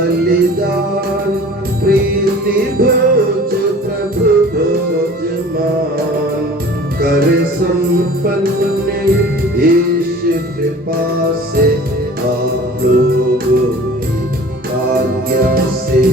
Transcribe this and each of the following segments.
बलिदान प्रीति भोज प्रभु भोज मान कर संपन्न ईश कृपा से आप लोगों की आज्ञा से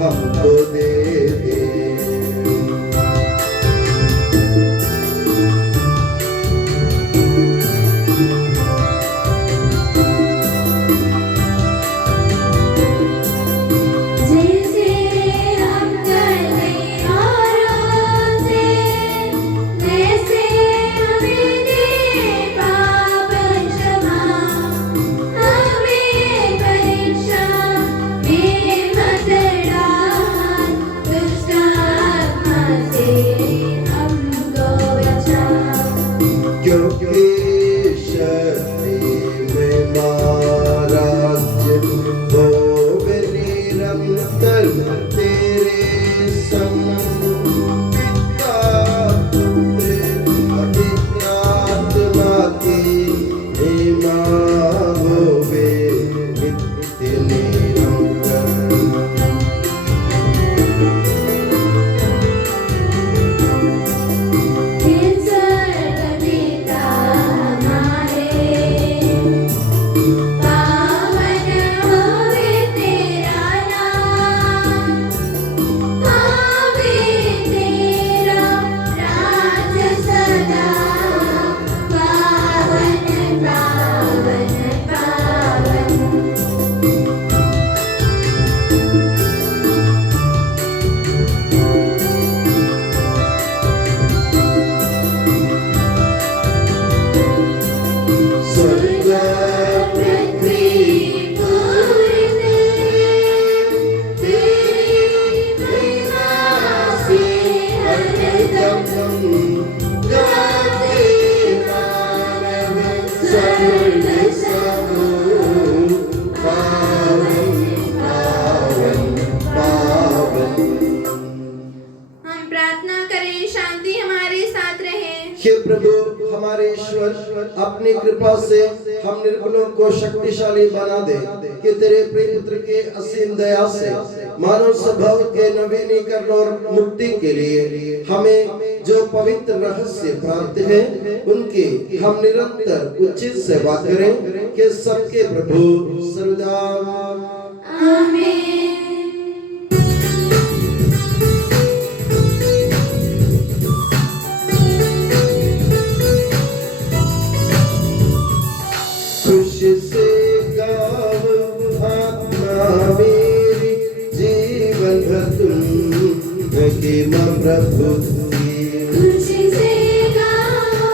हमको दे दे। अपनी कृपा से हम निर्बलों को शक्तिशाली बना दे कि तेरे प्रिय पुत्र के असीम दया से मानव स्वभाव के नवीनीकरण और मुक्ति के लिए हमें जो पवित्र रहस्य प्राप्त है उनकी हम निरंतर उचित सेवा करें कि सबके प्रभु सर्वदा आमीन। खुशी से गाओ आत्मा मेरी जीवन भर तुम महिमा प्रभु की। खुशी से गाओ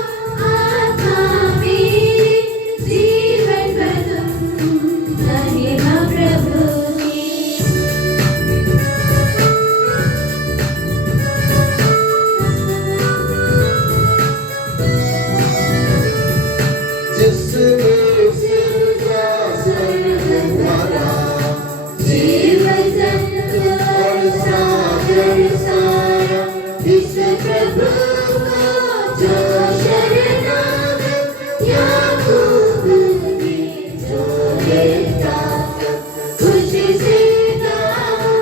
आत्मा मेरी जीवन भर तुम महिमा प्रभु की। जिसने जीवन जंतु और सागर सारा इस प्रभु को जो शरणागत याकूब की जो लेता खुशी से गाओ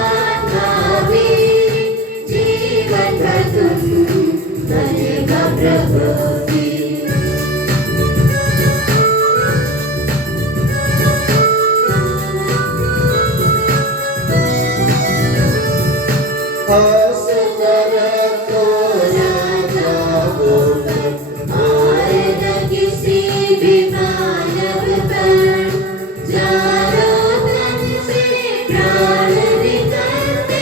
आत्मा मेरी जीवन भर तुम महिमा प्रभु की। और न किसी भी मानव पर चारों तन से प्राण निकलते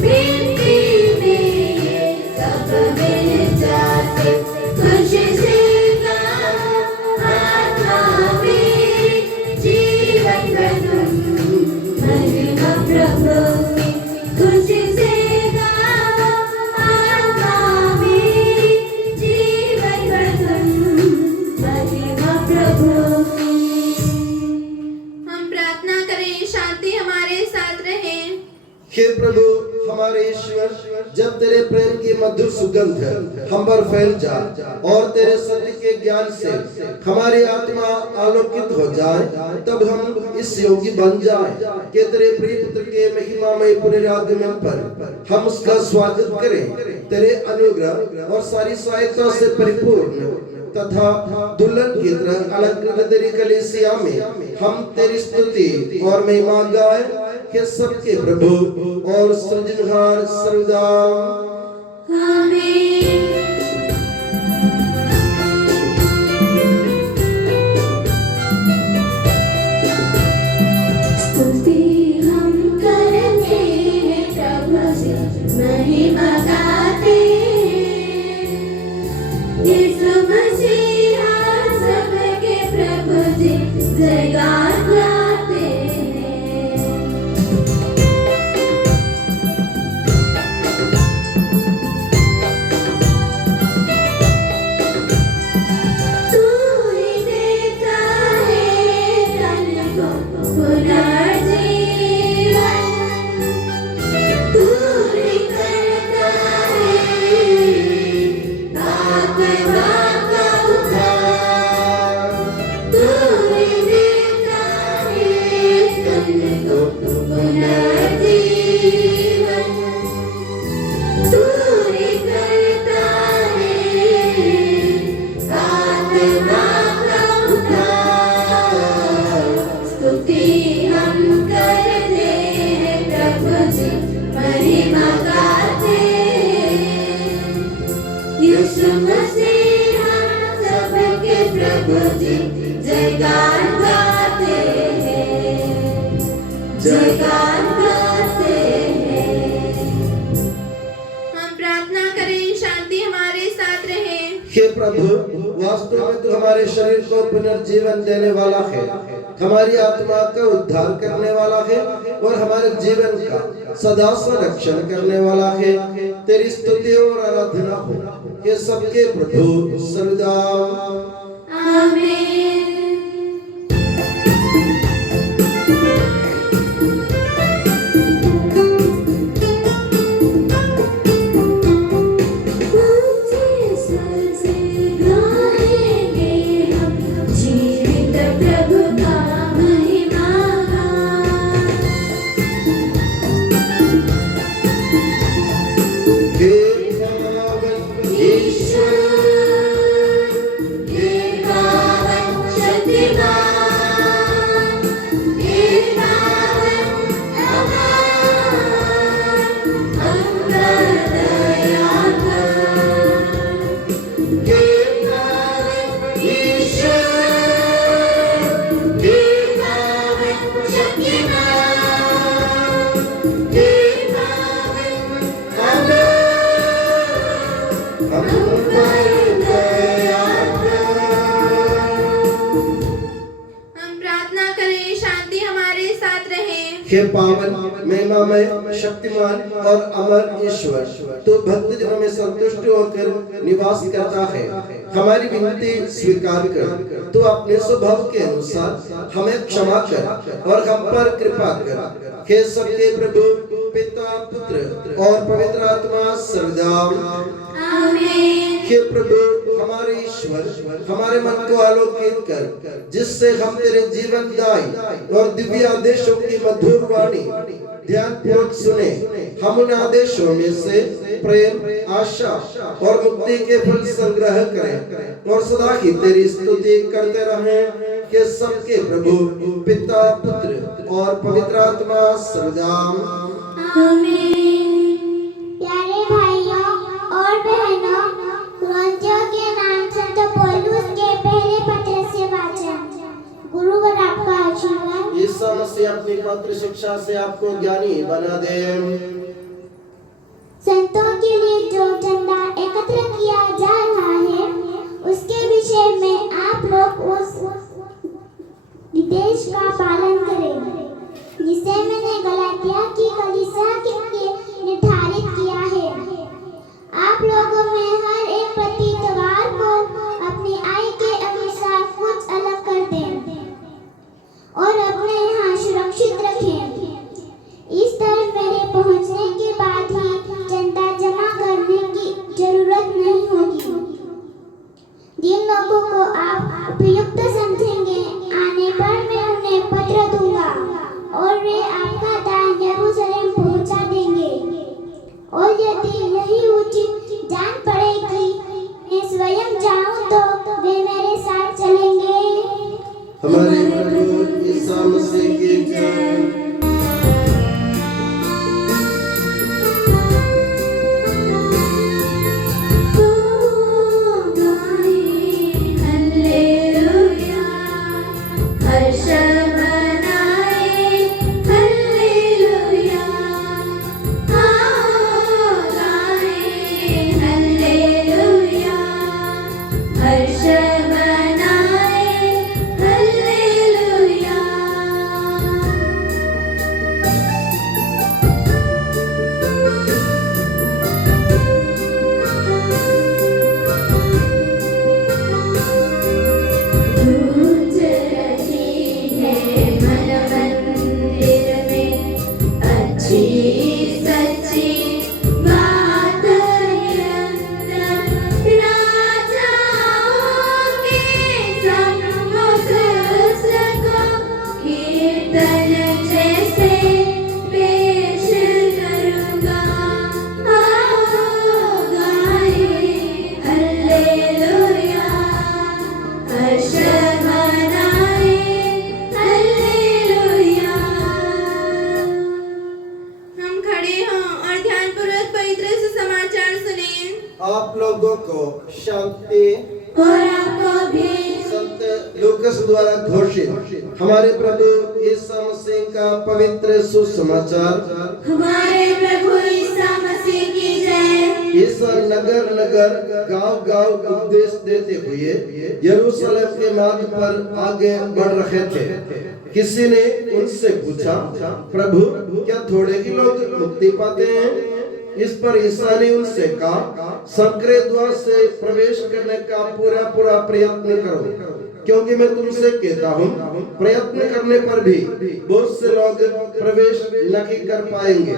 मिट्टी में ये सब मिल जाते। खुशी से गाओ आत्मा मेरी जीवन भर तुम महिमा प्रभु की। खुशी से गाओ आत्मा मेरी जीवन भर तुम महिमा प्रभु की। हम प्रार्थना करें शांति हमारे साथ रहे। हे प्रभु हमारे ईश्वर, जब तेरे प्रेम की मधुर सुगंध हम पर फैल जाए और तेरे सत्य के ज्ञान से हमारी आत्मा आलोकित हो जाए, तब हम इस योग्य बन जाए कि तेरे प्रिय पुत्र के महिमामय पुनरागमन पर हम उसका स्वागत करें। तेरे अनुग्रह और सारी सहायता से परिपूर्ण तथा दुल्हन की तरह अलंकृत तेरी कलीसिया में हम तेरी स्तुति और महिमा गाए कि सबके प्रभु और सृजनहार सर्वदा आमीन। स्तुति हम करते हैं प्रभु से महिमा गाते यीशु मसीहा सबके प्रभु जी जयगान गाते हैं। तू ही देता है तन को पुनर्जीवन, तू ही करता है आत्मा का उद्धार, तू ही देता है तन को पुनर्जीवन, तू ही करता है आत्मा का उद्धार। स्तुति हम करते हैं प्रभु जी महिमा गाते यीशु मसीहा सबके प्रभु जी जयगान गाते हैं, जयगान गाते हैं। हम प्रार्थना करें शांति हमारे साथ रहे। हे प्रभु, वास्तव में तू हमारे शरीर को पुनर्जीवन देने वाला है, हमारी आत्मा का उद्धार करने वाला है और हमारे जीवन का सदा संरक्षण करने वाला है। तेरी स्तुति और आराधना हो ये सबके प्रभु सर्वदा आमीन। ऊंचे स्वर से गाएंगे हम प्रार्थना करें, शांति हमारे साथ रहे। हे पावन महिमामय शक्तिमान और अमर ईश्वर, तो भक्त जनों में संतुष्ट होकर निवास करता है। हमारी विनती स्वीकार कर, तो अपने स्वभाव के अनुसार हमें क्षमा कर और हम पर कृपा कर। हे सबके प्रभु पिता पुत्र और पवित्र आत्मा सर्वदा आमीन। हे प्रभु हमारे ईश्वर, हमारे मन को आलोकित कर, जिससे हम तेरे जीवनदायी और दिव्य आदेशों की मधुर वाणी ध्यान पूर्वक सुने। हम उन आदेशों में से प्रेम, आशा और मुक्ति के फल संग्रह करें और सदा ही तेरी स्तुति करते रहें। कि सबके प्रभु पिता पुत्र और पवित्र आत्मा सर्वदा आमीन। प्यारे भाइयों और बहनों, कुरिन्थियों के नाम संत पौलुस के पहले पत्र से वाचन। गुरुवर आपका आशीर्वाद। यीशु मसीह अपनी पवित्र शिक्षा से आपको ज्ञानी बना दे। संतों के लिए जो चंदा एकत्र किया जा रहा है, उसके विषय में आप लोग उस निर्देश का पालन करें, जिसे मैंने गलातिया की कलीसिया के लिए निर्धारित किया है। आप लोगों में हर एक प्रति इतवार को अपनी आय के अनुसार कुछ अलग कर दें और अपने यहाँ सुरक्षित रखें। इस तरह मेरे पहुँचने के बाद ही चंदा जमा करने की जरूरत नहीं होगी। जिन लोगों को आप उपयुक्त समझेंगे, आने पर मैं उन्हें पत्र दूंगा और वे आपका दान यरूशलेम पहुंचा देंगे। और यदि यही उचित जान पड़े कि मैं स्वयं जाऊं, तो वे मेरे साथ चलेंगे। हमारे प्रभु यीशु मसीह की जय। आप लोगों को शांति और आपको भी। संत लूकास द्वारा घोषित हमारे प्रभु यीशु मसीह का पवित्र सुसमाचार। हमारे प्रभु यीशु मसीह की जय। यीशु नगर नगर गांव गांव उपदेश देते हुए यरूशलेम के मार्ग पर आगे बढ़ रहे थे। किसी ने उनसे पूछा, प्रभु क्या थोड़े ही लोग मुक्ति पाते हैं? इस पर ईसा ने उनसे कहा, संकरे द्वार से प्रवेश करने का पूरा प्रयत्न करो, क्योंकि मैं तुमसे कहता हूँ प्रयत्न करने पर भी बहुत से लोग प्रवेश नहीं कर पाएंगे।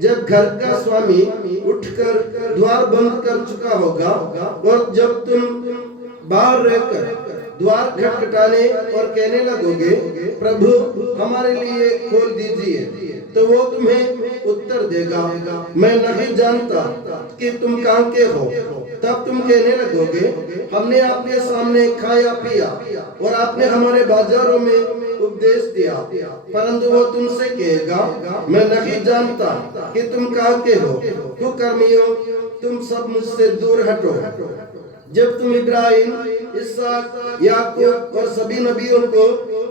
जब घर का स्वामी उठकर द्वार बंद कर चुका होगा और जब तुम बाहर रहकर द्वार खटखटाने और कहने लगोगे, प्रभु हमारे लिए खोल दीजिए, तो वो तुम्हें उत्तर देगा, मैं नहीं जानता कि तुम कहाँ के हो। तब तुम कहने लगोगे, हमने आपके सामने खाया पिया और आपने हमारे बाजारों में उपदेश दिया। परंतु वो तुमसे कहेगा, मैं नहीं जानता कि तुम कहाँ के हो। कुकर्मियों, तुम सब मुझसे दूर हटो। जब तुम इब्राहिम, इसहाक, याकूब और सभी नबियों को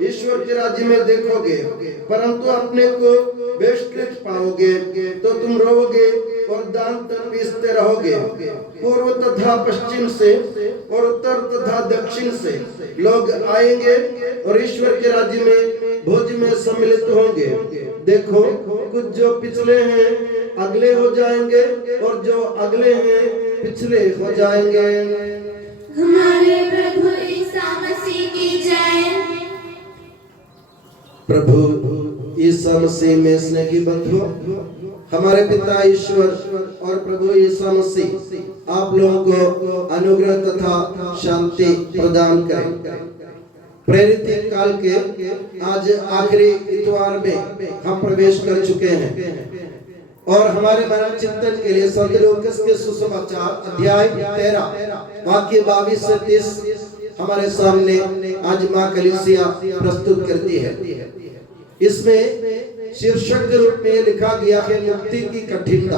ईश्वर के राज्य में देखोगे, परंतु अपने को बेशक पाओगे, तो तुम रोओगे और दांत पीसते रहोगे। पूर्व तथा पश्चिम से और उत्तर तथा दक्षिण से लोग आएंगे और ईश्वर के राज्य में भोज में सम्मिलित होंगे। देखो, कुछ जो पिछले हैं अगले हो जाएंगे और जो अगले हैं पिछले हो जाएंगे। हमारे प्रभु ईसा मसीह की जय। प्रभु ईसा मसीह में स्नेह की बंधु, हमारे पिता ईश्वर और प्रभु ईसा मसीह आप लोगों को अनुग्रह तथा शांति प्रदान करें। प्रेरित काल के आज आखिरी इतवार में हम प्रवेश कर चुके हैं और हमारे मन चिंतन के लिए संत लूकास के सुसमाचार अध्याय 13 वाक्य 22 से 30 हमारे सामने आज मां कलीसिया प्रस्तुत करती है। इसमें शीर्षक के रूप में लिखा गया है मुक्ति की कठिनता।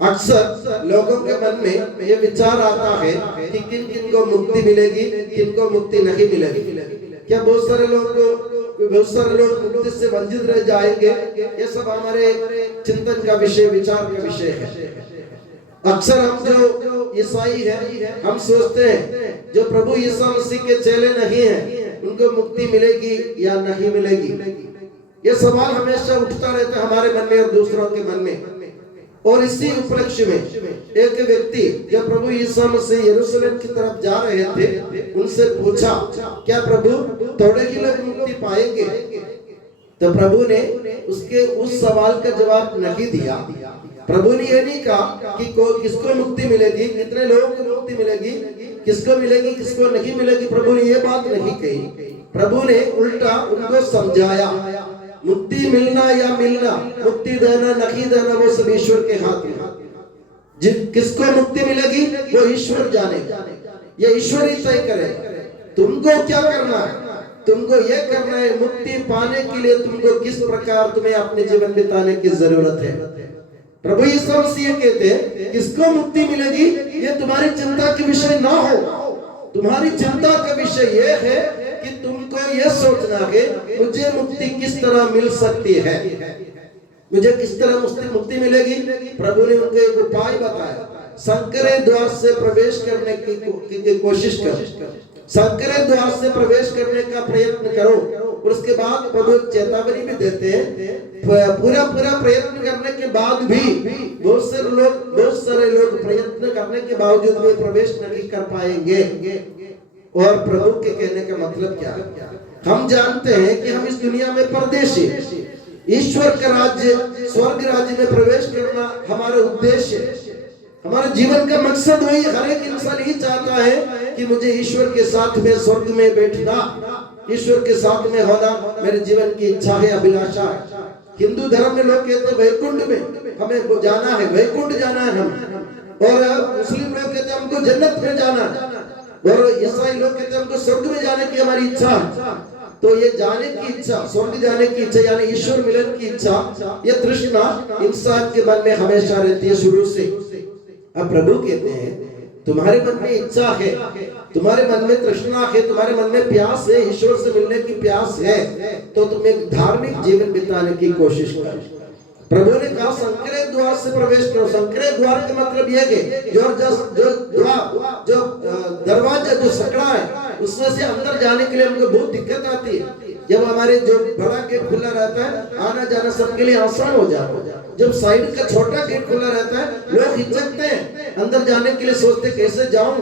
अक्सर लोगों के मन में ये विचार आता है कि किन किन को मुक्ति मिलेगी, किन को मुक्ति नहीं मिलेगी। क्या बहुत सारे लोग मुक्ति से वंचित रह जाएंगे? ये सब हमारे चिंतन का विषय, विचार का विषय है। अक्सर हम जो ईसाई हैं, हम सोचते हैं जो प्रभु यीशु मसीह के चेले नहीं हैं, उनको मुक्ति मिलेगी या नहीं मिलेगी। ये सवाल हमेशा उठता रहता है हमारे मन में और दूसरों के मन में। और इसी उपलक्ष्य में एक व्यक्ति जब प्रभु यीशु मसीह यरूशलेम की तरफ जा रहे थे, उनसे पूछा, क्या प्रभु थोड़े ही लोग मुक्ति पाएंगे? तो प्रभु ने उसके उस सवाल का जवाब नहीं दिया। प्रभु ने ये नहीं कहा कि किसको मुक्ति मिलेगी, कितने लोगों को मुक्ति मिलेगी, किसको मिलेगी, किसको नहीं मिलेगी। प्रभु ने ये बात नहीं कही। प्रभु ने उल्टा उनको समझाया, मुक्ति मिलना या मिलना, मुक्ति देना नहीं देना, वो सब ईश्वर के हाथ में। किसको मुक्ति मिलेगी वो ईश्वर जानेगा, ये ईश्वर ही तय करेगा। तुमको क्या करना है? तुमको ये करना है, मुक्ति पाने के लिए तुमको किस प्रकार तुम्हें अपने जीवन बिताने की जरूरत है। प्रभु यीशु मसीह कहते हैं किसको मुक्ति मिलेगी ये तुम्हारी चिंता के विषय ना हो। तुम्हारी चिंता का विषय ये है कि तुमको ये सोचना है मुझे मुक्ति किस तरह मिल सकती है, मुझे किस तरह मुक्ति मिलेगी। प्रभु ने उनको एक उपाय बताया, संकरे द्वार से प्रवेश करने की कोशिश करो, संकरे द्वार से प्रवेश करने का प्रयत्न करो। और उसके बाद प्रभु चेतावनी भी देते हैं, पूरा प्रयत्न करने के बाद भी बहुत सारे लोग प्रयत्न करने के बावजूद भी प्रवेश नहीं कर पाएंगे। और प्रभु के कहने का मतलब क्या है? हम जानते हैं कि हम इस दुनिया में परदेशी, ईश्वर का राज्य, स्वर्ग राज्य में प्रवेश करना हमारा उद्देश्य, हमारे जीवन का मकसद वही। हर एक इंसान ही चाहता है कि मुझे ईश्वर के साथ में स्वर्ग में बैठना, ईश्वर के साथ में होना मेरे जीवन की इच्छा है, अभिलाषा है। हिंदू धर्म में लोग कहते हैं वैकुंठ में हमें जाना है, वैकुंठ जाना है हम। और मुस्लिम लोग कहते हैं हमको जन्नत में जाना है, और ईसाई लोग कहते हैं हमको स्वर्ग में जाने की हमारी इच्छा है। तो ये जाने की इच्छा, स्वर्ग जाने की इच्छा यानी ईश्वर मिलन की इच्छा, ये तृष्णा इंसान के मन में हमेशा रहती है शुरू से। अब प्रभु कहते हैं तुम्हारे मन में इच्छा है, तुम्हारे मन में तृष्णा है, तुम्हारे मन में प्यास है, ईश्वर से मिलने की प्यास है, तो तुम एक धार्मिक जीवन बिताने की कोशिश करो। प्रभु ने कहा संकरे द्वार से प्रवेश करो। संकरे द्वार का मतलब यह है जो दरवाजा जो सकड़ा है उसमें से अंदर जाने के लिए हमको बहुत दिक्कत आती है। जब हमारे जो बड़ा गेट खुला रहता है आना जाना सबके लिए आसान हो जाता है। जब साइड का छोटा गेट खुला रहता है लोग हिचकते हैं, अंदर जाने के लिए सोचते कैसे जाऊं,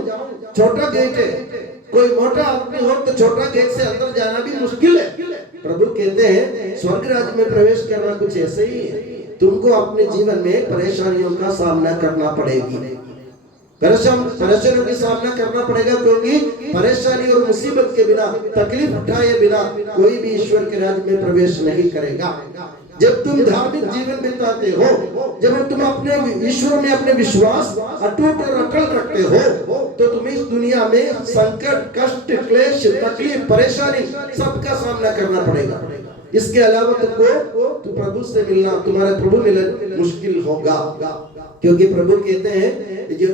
छोटा गेट है। कोई मोटा आदमी हो तो छोटा गेट से अंदर जाना भी मुश्किल है। प्रभु कहते हैं स्वर्ग राज्य में प्रवेश करना कुछ ऐसे ही है। तुमको अपने जीवन में परेशानियों का सामना करना पड़ेगी, परेशानियों का सामना करना पड़ेगा, क्योंकि परेशानी और मुसीबत के बिना, तकलीफ उठाए बिना कोई भी ईश्वर के राज्य में प्रवेश नहीं करेगा। जब तुम धार्मिक जीवन बिताते हो, जब तुम अपने ईश्वर में अपने विश्वास अटूट और अटल रखते हो, तो तुम्हें इस दुनिया में संकट, कष्ट, क्लेश, तकलीफ, परेशानी सबका सामना करना पड़ेगा। इसके अलावा तुमको प्रभु से मिलना, तुम्हारे प्रभु मिलन मुश्किल होगा। क्योंकि प्रभु कहते हैं जो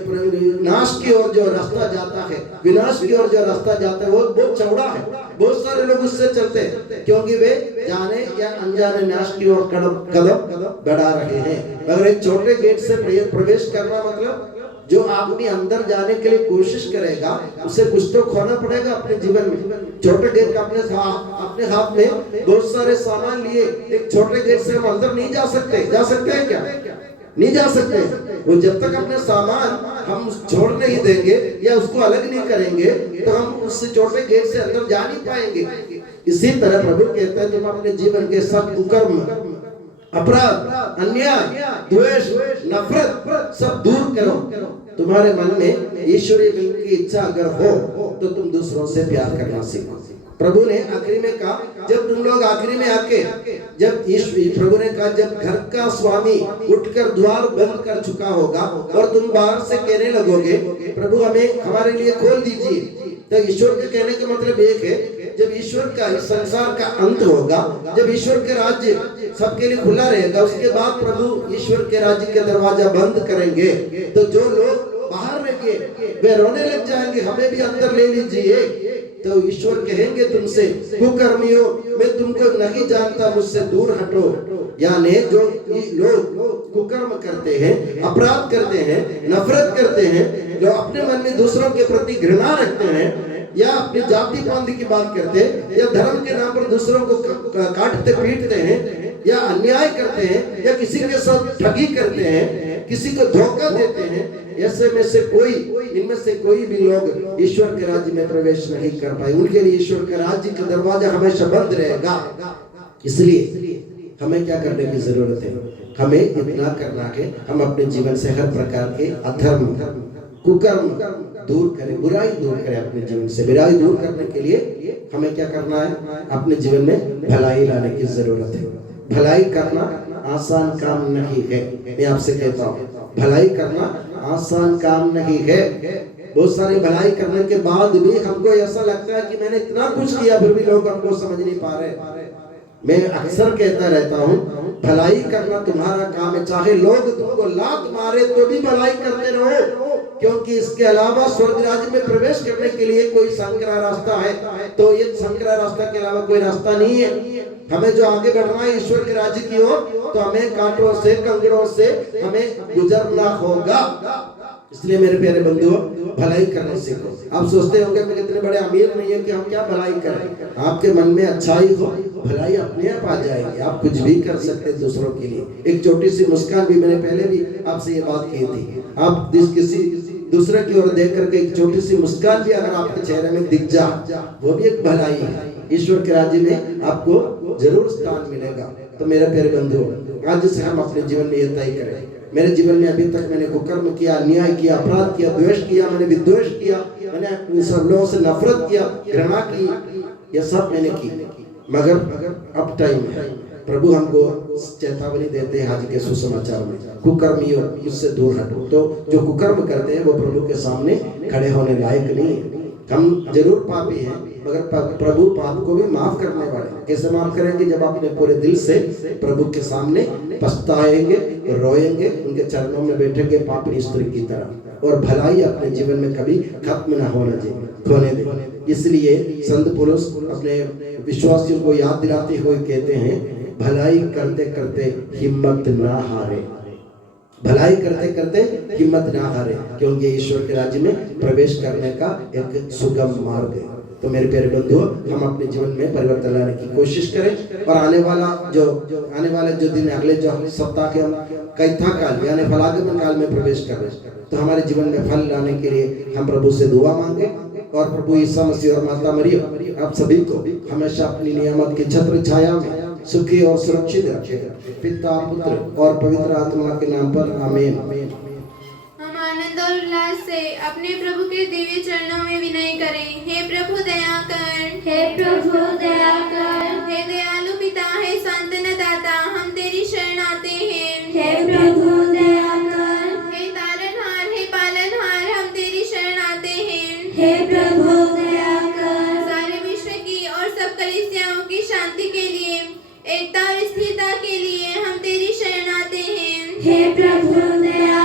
नाश की ओर जो रास्ता जाता है, विनाश की ओर जो रास्ता जाता है वो बहुत चौड़ा है, बहुत सारे लोग उससे चलते हैं क्योंकि वे जाने या अनजाने नाश की ओर कदम बढ़ा रहे हैं। अगर एक छोटे गेट से प्रवेश करना मतलब जो आदमी अंदर जाने के लिए कोशिश करेगा उसे कुछ तो खोना पड़ेगा अपने जीवन में। छोटे गेट का अपने हाथ में बहुत सारे सामान लिए एक छोटे गेट से हम अंदर नहीं जा सकते। जा सकते हैं क्या? नहीं जा सकते। वो जब तक अपने सामान हम छोड़ नहीं देंगे या उसको अलग नहीं करेंगे तो हम उस छोटे गेट से अंदर जा नहीं पाएंगे। इसी तरह प्रभु कहते हैं तुम अपने जीवन के सब कुकर्म, अपराध, अन्याय, द्वेष, नफरत सब दूर करो। तुम्हारे मन में ईश्वरीय मिलन की इच्छा अगर हो तो तुम दूसरों से प्यार करना सीखो। प्रभु ने आखिरी में कहा जब तुम लोग आखिरी में आके जब प्रभु ने कहा जब घर का स्वामी उठकर द्वार बंद कर चुका होगा और तुम बाहर से कहने लगोगे प्रभु हमें हमारे लिए खोल दीजिए, तो ईश्वर के कहने का मतलब एक है जब ईश्वर का इस संसार का अंत होगा, जब ईश्वर के राज्य सबके लिए खुला रहेगा, उसके बाद प्रभु ईश्वर के राज्य के दरवाजा बंद करेंगे तो जो लोग बाहर रहेंगे वे रोने लग जाएंगे हमें भी अंदर ले लीजिए। तो ईश्वर कहेंगे तुमसे कुकर्मियों मैं तुमको नहीं जानता, मुझसे दूर हटो। यानी जो लोग कुकर्म करते हैं, अपराध करते हैं, नफरत करते हैं, जो अपने मन में दूसरों के प्रति घृणा रखते हैं या अपनी जाति पांति की बात करते हैं या धर्म के नाम पर दूसरों को काटते पीटते हैं या अन्याय करते हैं या किसी के साथ ठगी करते हैं, किसी को धोखा देते हैं, ऐसे में से कोई इनमें से कोई भी लोग ईश्वर के राज्य में प्रवेश नहीं कर पाए। उनके लिए ईश्वर के राज्य का दरवाजा हमेशा बंद रहेगा। इसलिए हमें क्या करने की जरूरत है? हमें इतना करना है हम अपने जीवन से हर प्रकार के अधर्म, कुकर्म दूर करें, बुराई दूर करें। अपने जीवन से बुराई दूर करने के लिए हमें क्या करना है? अपने जीवन में भलाई लाने की जरूरत है। भलाई करना आसान काम नहीं है। मैं आपसे कहता हूँ भलाई करना आसान काम नहीं है। बहुत सारी भलाई करने के बाद भी हमको ऐसा लगता है कि मैंने इतना कुछ किया फिर भी लोग हमको समझ नहीं पा रहे। मैं अक्सर कहता रहता हूँ भलाई करना तुम्हारा काम है, चाहे लोग तुमको लात मारे तो भी भलाई करते रहो, क्योंकि इसके अलावा स्वर्ग राज्य में प्रवेश करने के लिए कोई संकरा रास्ता है तो ये संकरा रास्ता के अलावा कोई रास्ता नहीं है। हमें जो आगे बढ़ना है ईश्वर के राज्य की ओर तो हमें कांटों से कंकड़ों से हमें गुजरना होगा। इसलिए मेरे प्यारे बंधुओं भलाई करने सीखो। आप सोचते होंगे मैं कितने बड़े अमीर नहीं है कि हम क्या भलाई करें। आपके मन में अच्छाई हो भलाई अपने आप आ जाएगी। आप कुछ भी कर सकते हैं दूसरों के लिए। एक छोटी सी मुस्कान भी, मैंने पहले भी आपसे ये बात कही थी, आप किसी दूसरे की ओर देख करके एक छोटी सी मुस्कान भी अगर आपके चेहरे में दिख जा वो भी एक भलाई है। ईश्वर के राज्य में आपको जरूर स्थान मिलेगा। तो मेरे प्यारे बंधुओं आज से हम अपने जीवन में ये तय करें, मेरे जीवन में अभी तक मैंने कुकर्म किया, अन्याय किया, अपराध किया, द्वेष किया, मैंने विद्वेष किया, मैंने सब लोगों से नफरत किया, घृणा की, ये सब मैंने की। मगर अब टाइम है, प्रभु हमको चेतावनी देते हैं आज के सुसमाचार में, कुकर्मियों मुझसे दूर हटो। तो जो कुकर्म करते हैं वो प्रभु के सामने खड़े होने लायक नहीं है। हम जरूर पापी हैं मगर प्रभु पाप को भी माफ करने वाले हैं। कैसे माफ करेंगे? जब अपने पूरे दिल से प्रभु के सामने पछताएंगे, रोएंगे, उनके चरणों में बैठेंगे पापी स्त्री की तरह, और भलाई अपने जीवन में कभी खत्म ना होने दे। इसलिए संत पुरुष अपने विश्वासियों को याद दिलाते हुए कहते हैं भलाई करते करते हिम्मत ना हारे, भलाई करते करते हिम्मत ना हारे, क्योंकि ईश्वर के राज्य में प्रवेश करने का एक सुगम मार्ग है। तो मेरे प्यारे बंधुओं हम अपने जीवन में परिवर्तन लाने की कोशिश करें और आने वाले जो दिन, अगले जो सप्ताह के हम कैथा काल यानी फलागमन काल में प्रवेश करें तो हमारे जीवन में फल लाने के लिए हम प्रभु से दुआ मांगे और प्रभु ईसा मसीह और माता मरियम आप सभी को हमेशा अपनी नियामत की छत्र छाया में सुखी और सुरक्षित रखे। पिता, पुत्र और पवित्र आत्मा के नाम पर आमीन। हम आनंद और उल्लास से अपने प्रभु के दिव्य चरणों में विनय करें। हे प्रभु दया कर, हे प्रभु दया कर, हे दयालु पिता, हे सांत्वना दाता, हम तेरी शरण आते हैं। हे प्रभु दया कर, हे तारनहार, हे पालनहार, हम तेरी शरण आते हैं। हे प्रभु दया कर, सारे विश्व की और सब कलीसियाओं की शांति के लिए, एकता और स्थिरता के लिए हम तेरी शरण आते हैं। हे प्रभु दया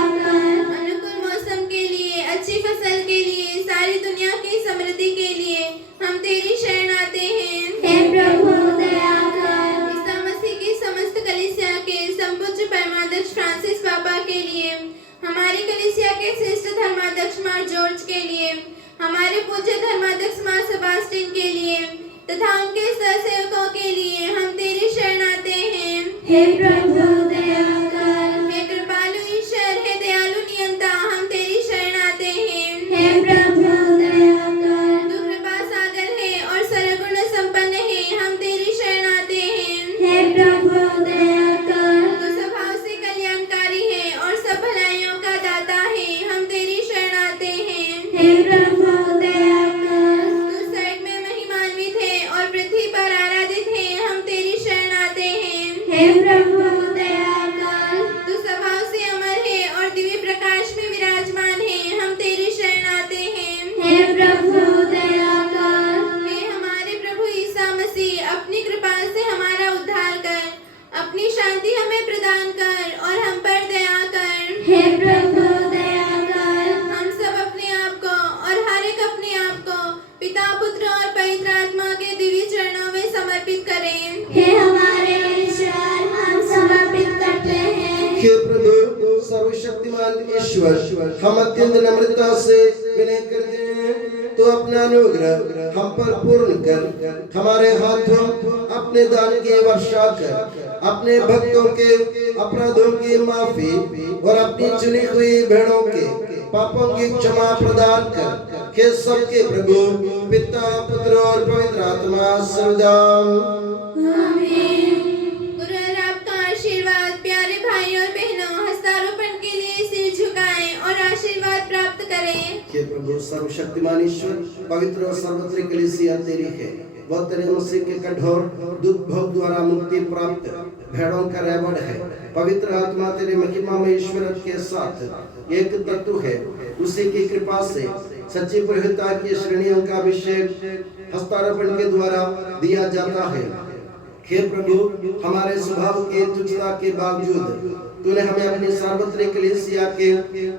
हे प्रभु दया कर। हे कृपालु ईश्वर, हे दयालु नियंता, हम तेरी शरण आते हैं। हे प्रभु दया कर। तू कृपा सागर है और सर्वगुण संपन्न है, हम तेरी शरण आते हैं। हे प्रभु दया कर। तू स्वभाव से कल्याणकारी है और सब भलाइयों का दाता है, हम तेरी शरण आते हैं। हे प्रभु दया कर। तू स्वर्ग में महिमान्वित है और पृथ्वी पर आराधित है, हम तेरी शरण आते हैं। हे प्रभु दया कर। तू स्वभाव से अमर है और दिव्य प्रकाश में विराजमान है, हम तेरी शरण आते हैं। हे प्रभु दया कर। हे हमारे प्रभु ईसा मसीह, अपनी कृपा से हमारा उद्धार कर, अपनी शांति हमें प्रदान कर और हम पर दया कर। हे प्रभु दया कर। हम सब अपने आप को और हर एक अपने आप को पिता, पुत्र और पवित्र आत्मा के दिव्य चरणों में समर्पित करें। हे हमारे ईश्वर, हम समर्पित करते हैं। हे प्रभु सर्वशक्तिमान ईश्वर, हम अत्यंत नम्रता से विनय करते हैं, तो अपना अनुग्रह हम पर पूर्ण कर हमारे हाथों अपने दान की वर्षा कर, अपने भक्तों के अपराधों की माफी और अपनी चुनी हुई भेड़ों के पापों की क्षमा प्रदान कर। हे सबके प्रभु पिता, पुत्र और पवित्र आत्मा सदा। गुरु और आपका आशीर्वाद, प्यारे भाई और बहनों, हस्तारोपण के लिए सिर झुकाएं और आशीर्वाद प्राप्त करें। हे प्रभु सर्वशक्तिमान ईश्वर, पवित्र और सर्वत्र कलीसिया तेरी है, वह तेरे मसीह के कठोर दुख भोग द्वारा मुक्ति प्राप्त भेड़ों का रेवड़ है। पवित्र आत्मा तेरे महिमा में ईश्वर के साथ एक तत्व है, उसी की कृपा से सच्ची पुरोहिता की श्रेणियों का अभिषेक हस्तारोपण के द्वारा दिया जाता है। हे प्रभु हमारे स्वभाव के तुच्छता के बावजूद तूने हमें अपनी सार्वत्रिक कलीसिया के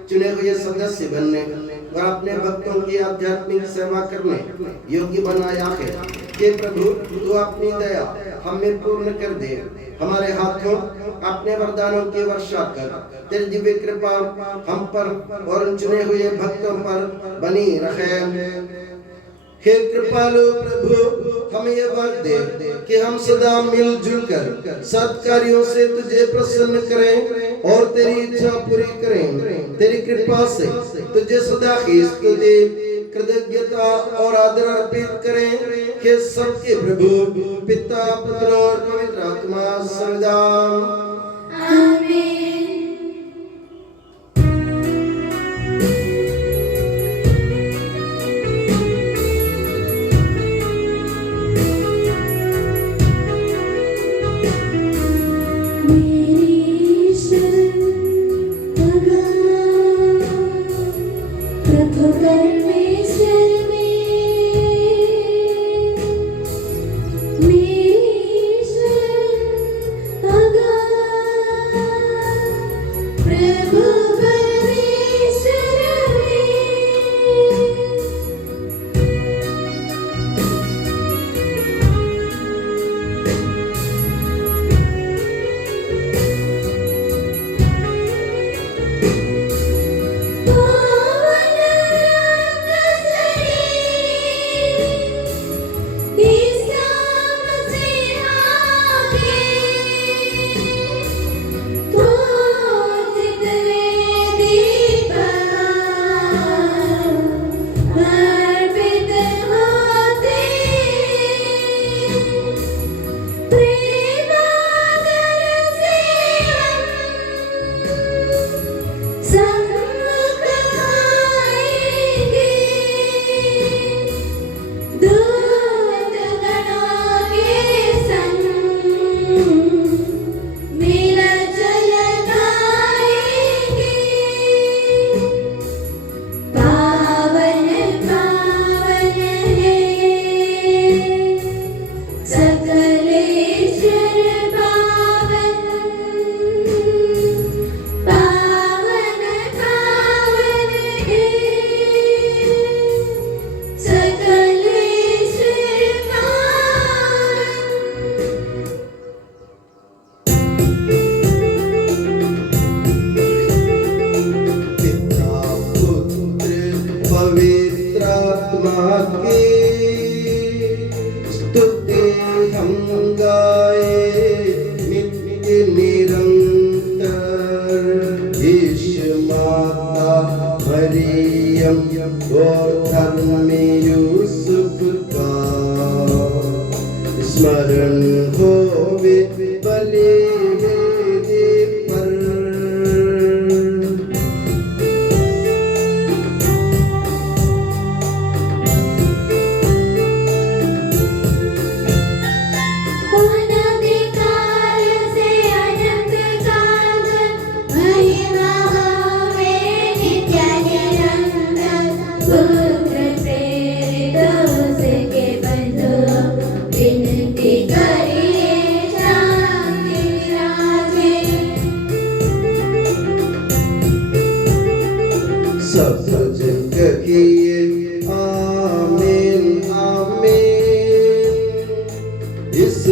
चुने हुए सदस्य बनने और अपने भक्तों की आध्यात्मिक सेवा करने योग्य बनाया है। हे प्रभु तू अपनी दया हमें पूर्ण कर दे, हमारे हाथों अपने वरदानों की वर्षा कर, तेरी दिव्य कृपा हम पर और उन चुने हुए भक्तों पर बनी रहे। हे कृपालु प्रभु हमें यह वर दे कि हम सदा मिलजुल कर सत्कार्यों से तुझे प्रसन्न करें और तेरी इच्छा पूरी करें। तेरी कृपा से तुझे सदा ही स्तुति, कृतज्ञता और आदर अर्पित करें। हे सबके प्रभु पिता, पुत्र और पवित्र आत्मा सदा। आमीन। मेरी ईश्वर अगा वे बलि वेदी पर। अनधिकार से अनंत काल महिमा होवे नित्य निरंतर। पुत्र प्रेरित उसके बंधु विनती करिए शांति विराजे। सब जन कहिए आमीन आमीन। इस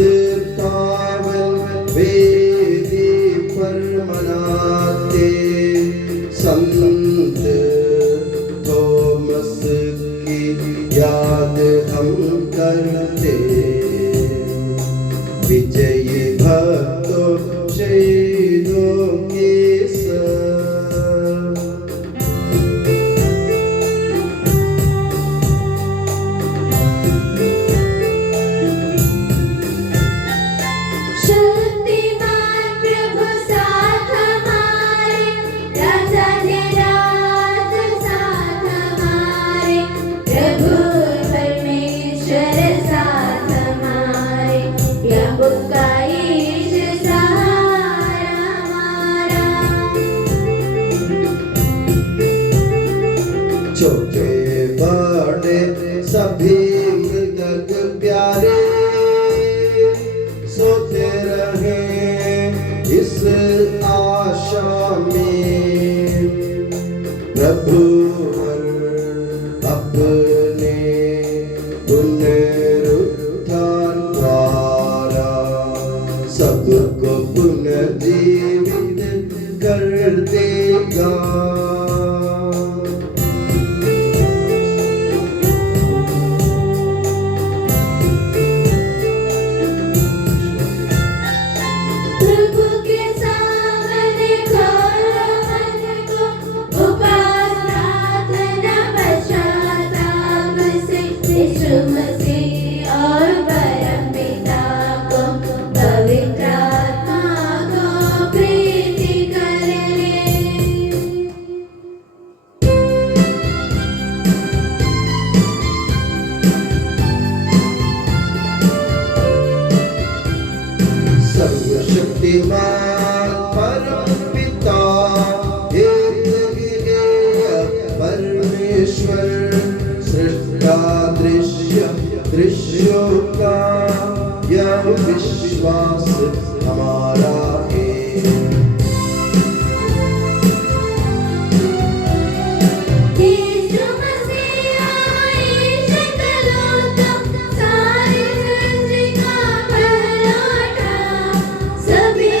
पावन वेदी पर मनाते संत थोमस की याद हम करते। विजयी भक्तों शहीदों के संग। शक्तिमान प्रभु साथ हमारे, राजाधिराज साथ हमारे। प्रभु परमेश्वर साथ हमारे, याकूब का ईश सहारा हमारा। छोटे बड़े सभी मृदक प्यारे सोते रहे इस आशा में। प्रभु अपने पुनरुत्थान द्वारा सबको पुनर्जीवित कर देगा। प्रभु के सामने खोलो मन को, उपवास प्रार्थना पश्चाताप से। यीशु मसीह और परमपिता को, पवित्र आत्मा को प्रीति करने। सर्वशक्तिमान परम पिता एक परमेश्वर सृष्टा दृश्यों का यह विश्वास हमारा है। यीशु मसीह ईश इकलौता, सारी सृष्टि का पहलौठा। सभी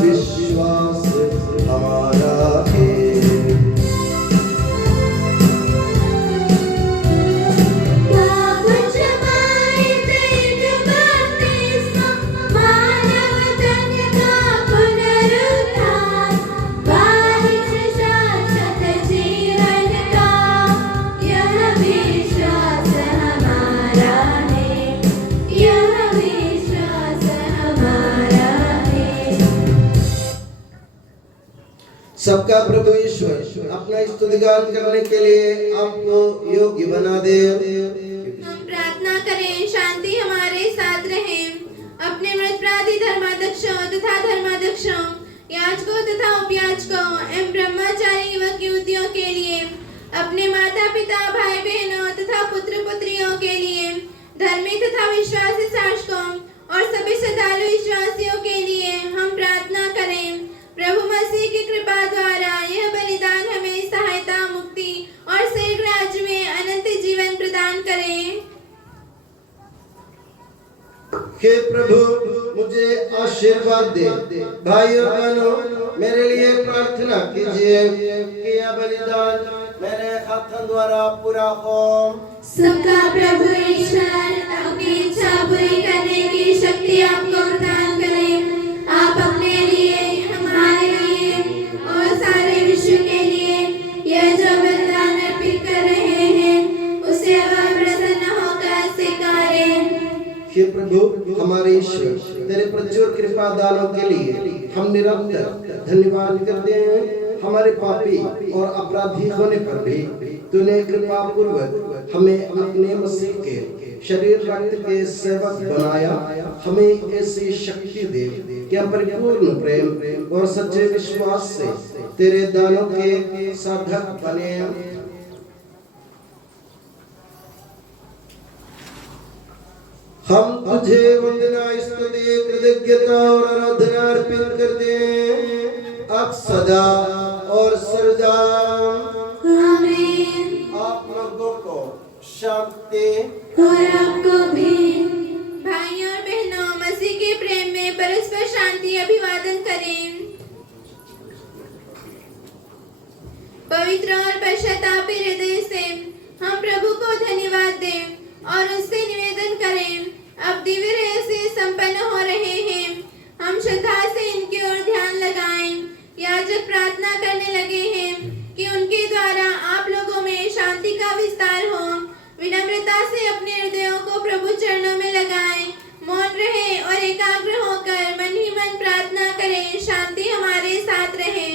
विश्वास हमारा है। सबका प्रभु ईश्वर अपना स्तुतिगान करने के लिए आपको योग्य बना दे। हम प्रार्थना करें, शांति हमारे साथ रहे। अपने मृतप्रार्थी धर्माध्यक्षों तथा धर्माध्यक्षों, याजकों तथा उपयाजकों एवं ब्रह्मचारी युवक युवतियों के लिए, अपने माता पिता भाई बहनों तथा पुत्र पुत्रियों के लिए, धर्मी तथा विश्वासी शासकों और सभी श्रद्धालु विश्वासियों के लिए हम प्रार्थना करें। प्रभु मसीह की कृपा द्वारा यह बलिदान हमें सहायता, मुक्ति और स्वर्ग राज्य में अनंत जीवन प्रदान करे। हे प्रभु मुझे आशीर्वाद दे। भाइयों बहनों, मेरे लिए प्रार्थना कीजिए कि यह बलिदान मेरे हाथों द्वारा पूरा हो। सबका प्रभु ईश्वर अपनी इच्छा पूरी करने की शक्ति आपको प्रदान करे। आप अपने लिए, हमारे लिए और सारे विश्व के लिए यह जो बलिदान अर्पित कर रहे हैं, उसे वह प्रसन्न होकर स्वीकारें। हे प्रभु हमारे ईश्वर, तेरे प्रचुर कृपा दानों के लिए हम निरंतर धन्यवाद करते हैं। हमारे पापी और अपराधी होने पर भी तूने कृपा पूर्वक हमें अपने मसीह के शरीर रक्त के सेवक बनाया। हमें ऐसी शक्ति दे कि हम परिपूर्ण प्रेम और सच्चे विश्वास से तेरे दानों के साधक बने। हम तुझे वंदना, स्तुति, कृतज्ञता और आराधना अर्पित करते हैं अब सदा और सर्वदा। आमीन। आप लोगों को शांति और आपको भी। भाइयों और बहनों, मसीह के प्रेम में परस्पर शांति अभिवादन करें। पवित्र और पश्चातापी हृदय से हम प्रभु को धन्यवाद दें और उससे निवेदन करें। अब दिव्य रहस्य संपन्न हो रहे हैं। हम श्रद्धा से इनकी ओर ध्यान लगाएं। याजक प्रार्थना करने लगे हैं कि उनके द्वारा आप लोगों में शांति का विस्तार हो। विनम्रता से अपने हृदयों को प्रभु चरणों में लगाएं। मौन रहे और एकाग्र होकर मन ही मन प्रार्थना करें। शांति हमारे साथ रहे।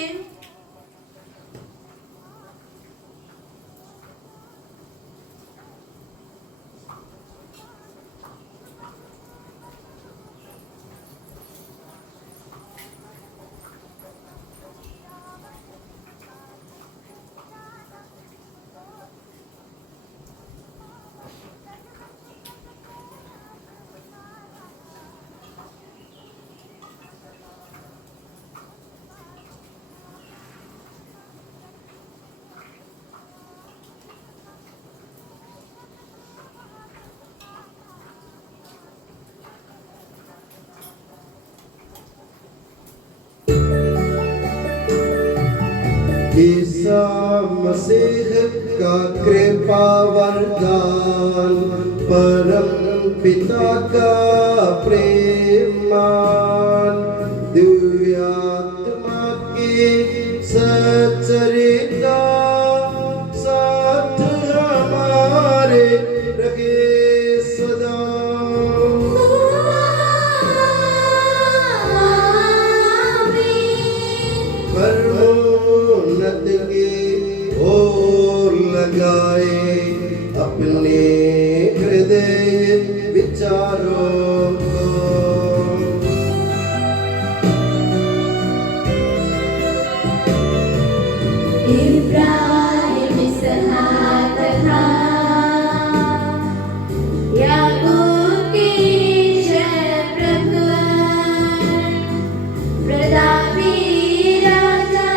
ईसा मसीह का कृपा वरदान, परम पिता का प्रेम मान, दिव्य आत्मा की सच्चरिता साथ हमारे रखे सदा। परमोन्नत की ओर लगाए अपने हृदय विचारों को। इब्राहिम इसहाक था, याकूब की ईश्वर प्रभुवान, प्रतापी राजा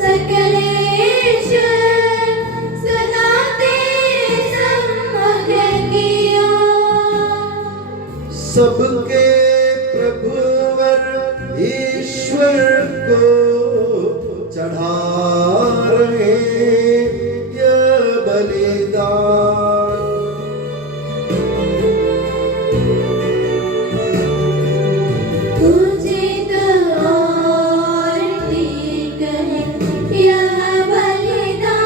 सकल ईश्वर, सदाते सम्मुख कियो। सबके प्रभुवर ईश्वर ईश्वर को चढ़ा रहे ये बलिदान। तुझे तो और ठीक है यह बलिदान,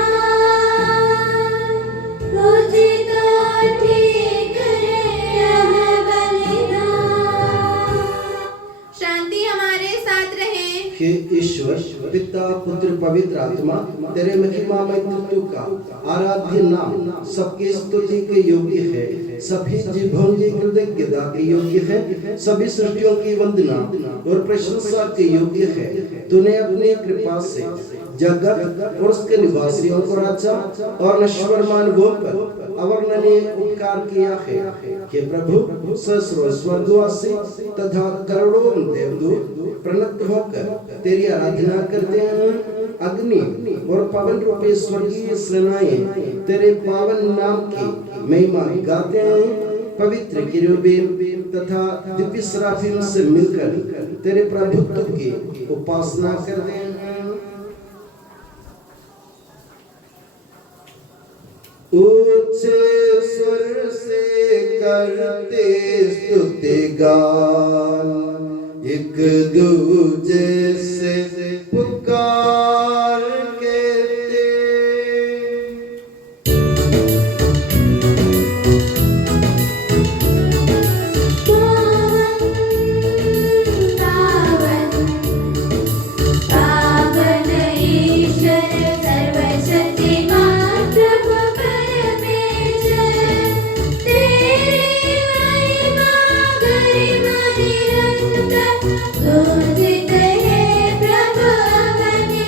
तुझे तो ठीक है यह बलिदान। शांति हमारे साथ रहे। हे ईश्वर पिता पुत्र पवित्र आत्मा, तेरे महिमामय तत्व का आराध्य नाम सबकी स्तुति के योग्य है, सभी जीवों की कृतज्ञता के योग्य है, सभी सृष्टियों की वंदना और प्रशंसा के योग्य है। तूने अपनी कृपा से जगत और उसके निवासियों को रचा और नश्वर मानवों पर अवर्णनीय उपकार किया है। हे प्रभु, सहस्रों स्वर्गवासी तथा करोड़ों देवदूत प्रणत होकर तेरी आराधना करते हैं। अग्नि और पवन रूपी स्वर्गीय सेनाएं तेरे पावन नाम की महिमा गाते हैं। पवित्र किरूबीम तथा दिव्य सराफीम से मिलकर तेरे प्रभुत्व की उपासना करते हैं। ऊंचे स्वर से करते स्तुति गान, एक दूजे से पुकार कहते। पावन ईश्वर सर्वशक्तिमान प्रभु परमेश्वर, तेरी महिमा गरिमा निरंतर पूजित है प्रभु अवनि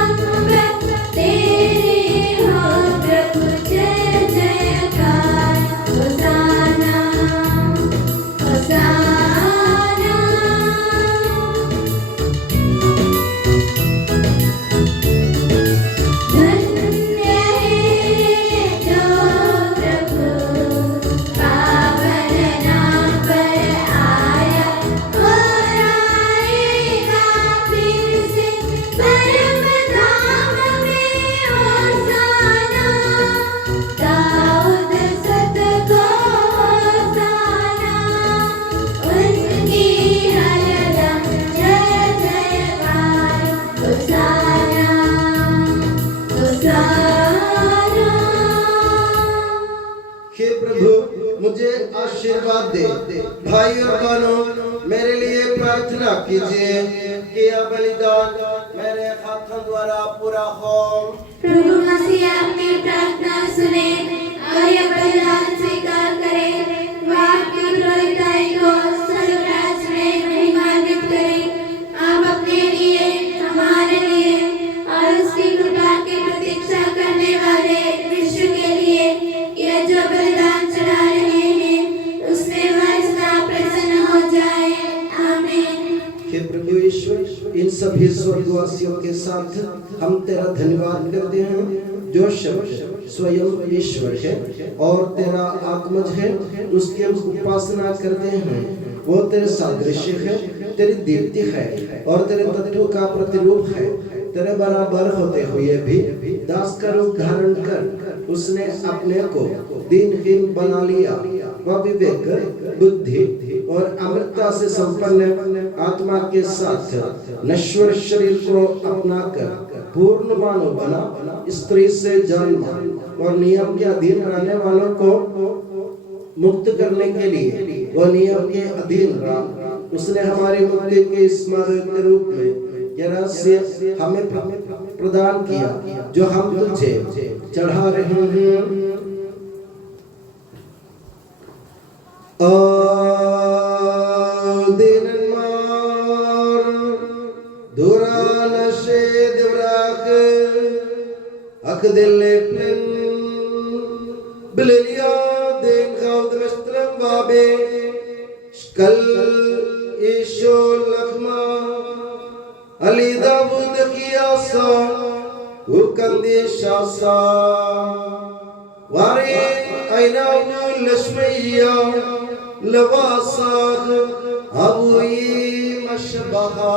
अम्बर, तेरे हो प्रभु जय जयकार। होसाना होसाना, धन्य है जो प्रभु पावन नाम पर आया और आएगा फिर से परम धाम में। होसाना दाऊद सुत को होसाना, उनकी हरदम जय जयकार। होसाना होसाना। हे प्रभु, मुझे आशीर्वाद दे। भाई और बहनों, मेरे लिए प्रार्थना कीजिए कि यह बलिदान मेरे हाथों द्वारा पूरा हो। प्रभु मसीह आपकी प्रार्थना सुने और यह बलिदान स्वीकार करे। वह आपकी उत्तरदायी को स्वर्गराज में महिमान्वित करे। आप अपने लिए, हमारे लिए और उसकी कृपा की प्रतीक्षा करने वाले विश्व के लिए यह जो बलिदान चढ़ा रहे हैं, उसमें वह सदा प्रसन्न हो जाए। आमीन। हे प्रभु ईश्वर, इन सभी स्वर्गवासियों के साथ हम तेरा धन्यवाद करते हैं, जो शब्द स्वयं ईश्वर है और तेरा आत्मज है। उसकी हम उपासना करते हैं। वो तेरे सादृश्य है, तेरी दीप्ति है और तेरे तत्व का प्रतिरूप है। तेरे बराबर होते हुए भी दास का रूप धारण कर उसने अपने को दीनहीन बना लिया। वह विवेक, बुद्धि और अमृतता से संपन्न आत्मा के साथ नश्वर शरीर को अपनाकर पूर्ण मानव बना। स्त्री से जन्म और नियम के अधीन रहने वालों को मुक्त करने के लिए वह नियम के अधीन रहा। उसने हमारी मुक्ति के स्मारक के रूप में यह रहस्य हमें प्रदान किया, जो हम तुझे चढ़ा रहे हैं। Dinenmar Durana Shed Vrak Akdelle Plen Bilia Den Gaud Mestram Vabe Skal Isho Lakhma Ali Davud Kiyasa Ukandi Shasa Wari Ainabu Lashmiya Lawasad Abui Mashbaha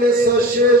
में सशर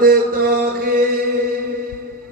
देताखी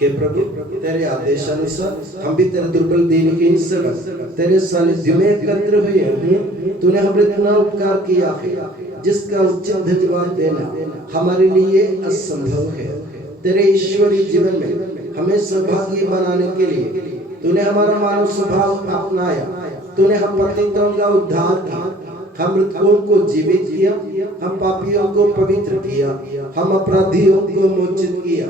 हे प्रभु तेरे आदेशानुसार हम भी तेरे दुर्बल देह के सेवक तेरे सानिध्य में एकत्र हुए हैं। तूने हमें इतना उपकार किया है जिसका उचित धन्यवाद देना हमारे लिए असंभव है। तेरे ईश्वरीय जीवन में हमें सौभाग्य बनाने के लिए तूने हमारा मानव स्वभाव अपनाया। तूने हम पतितों का उद्धार किया, हम मृतकों को जीवित किया, हम पापियों को पवित्र किया, हम अपराधियों को मोचित किया।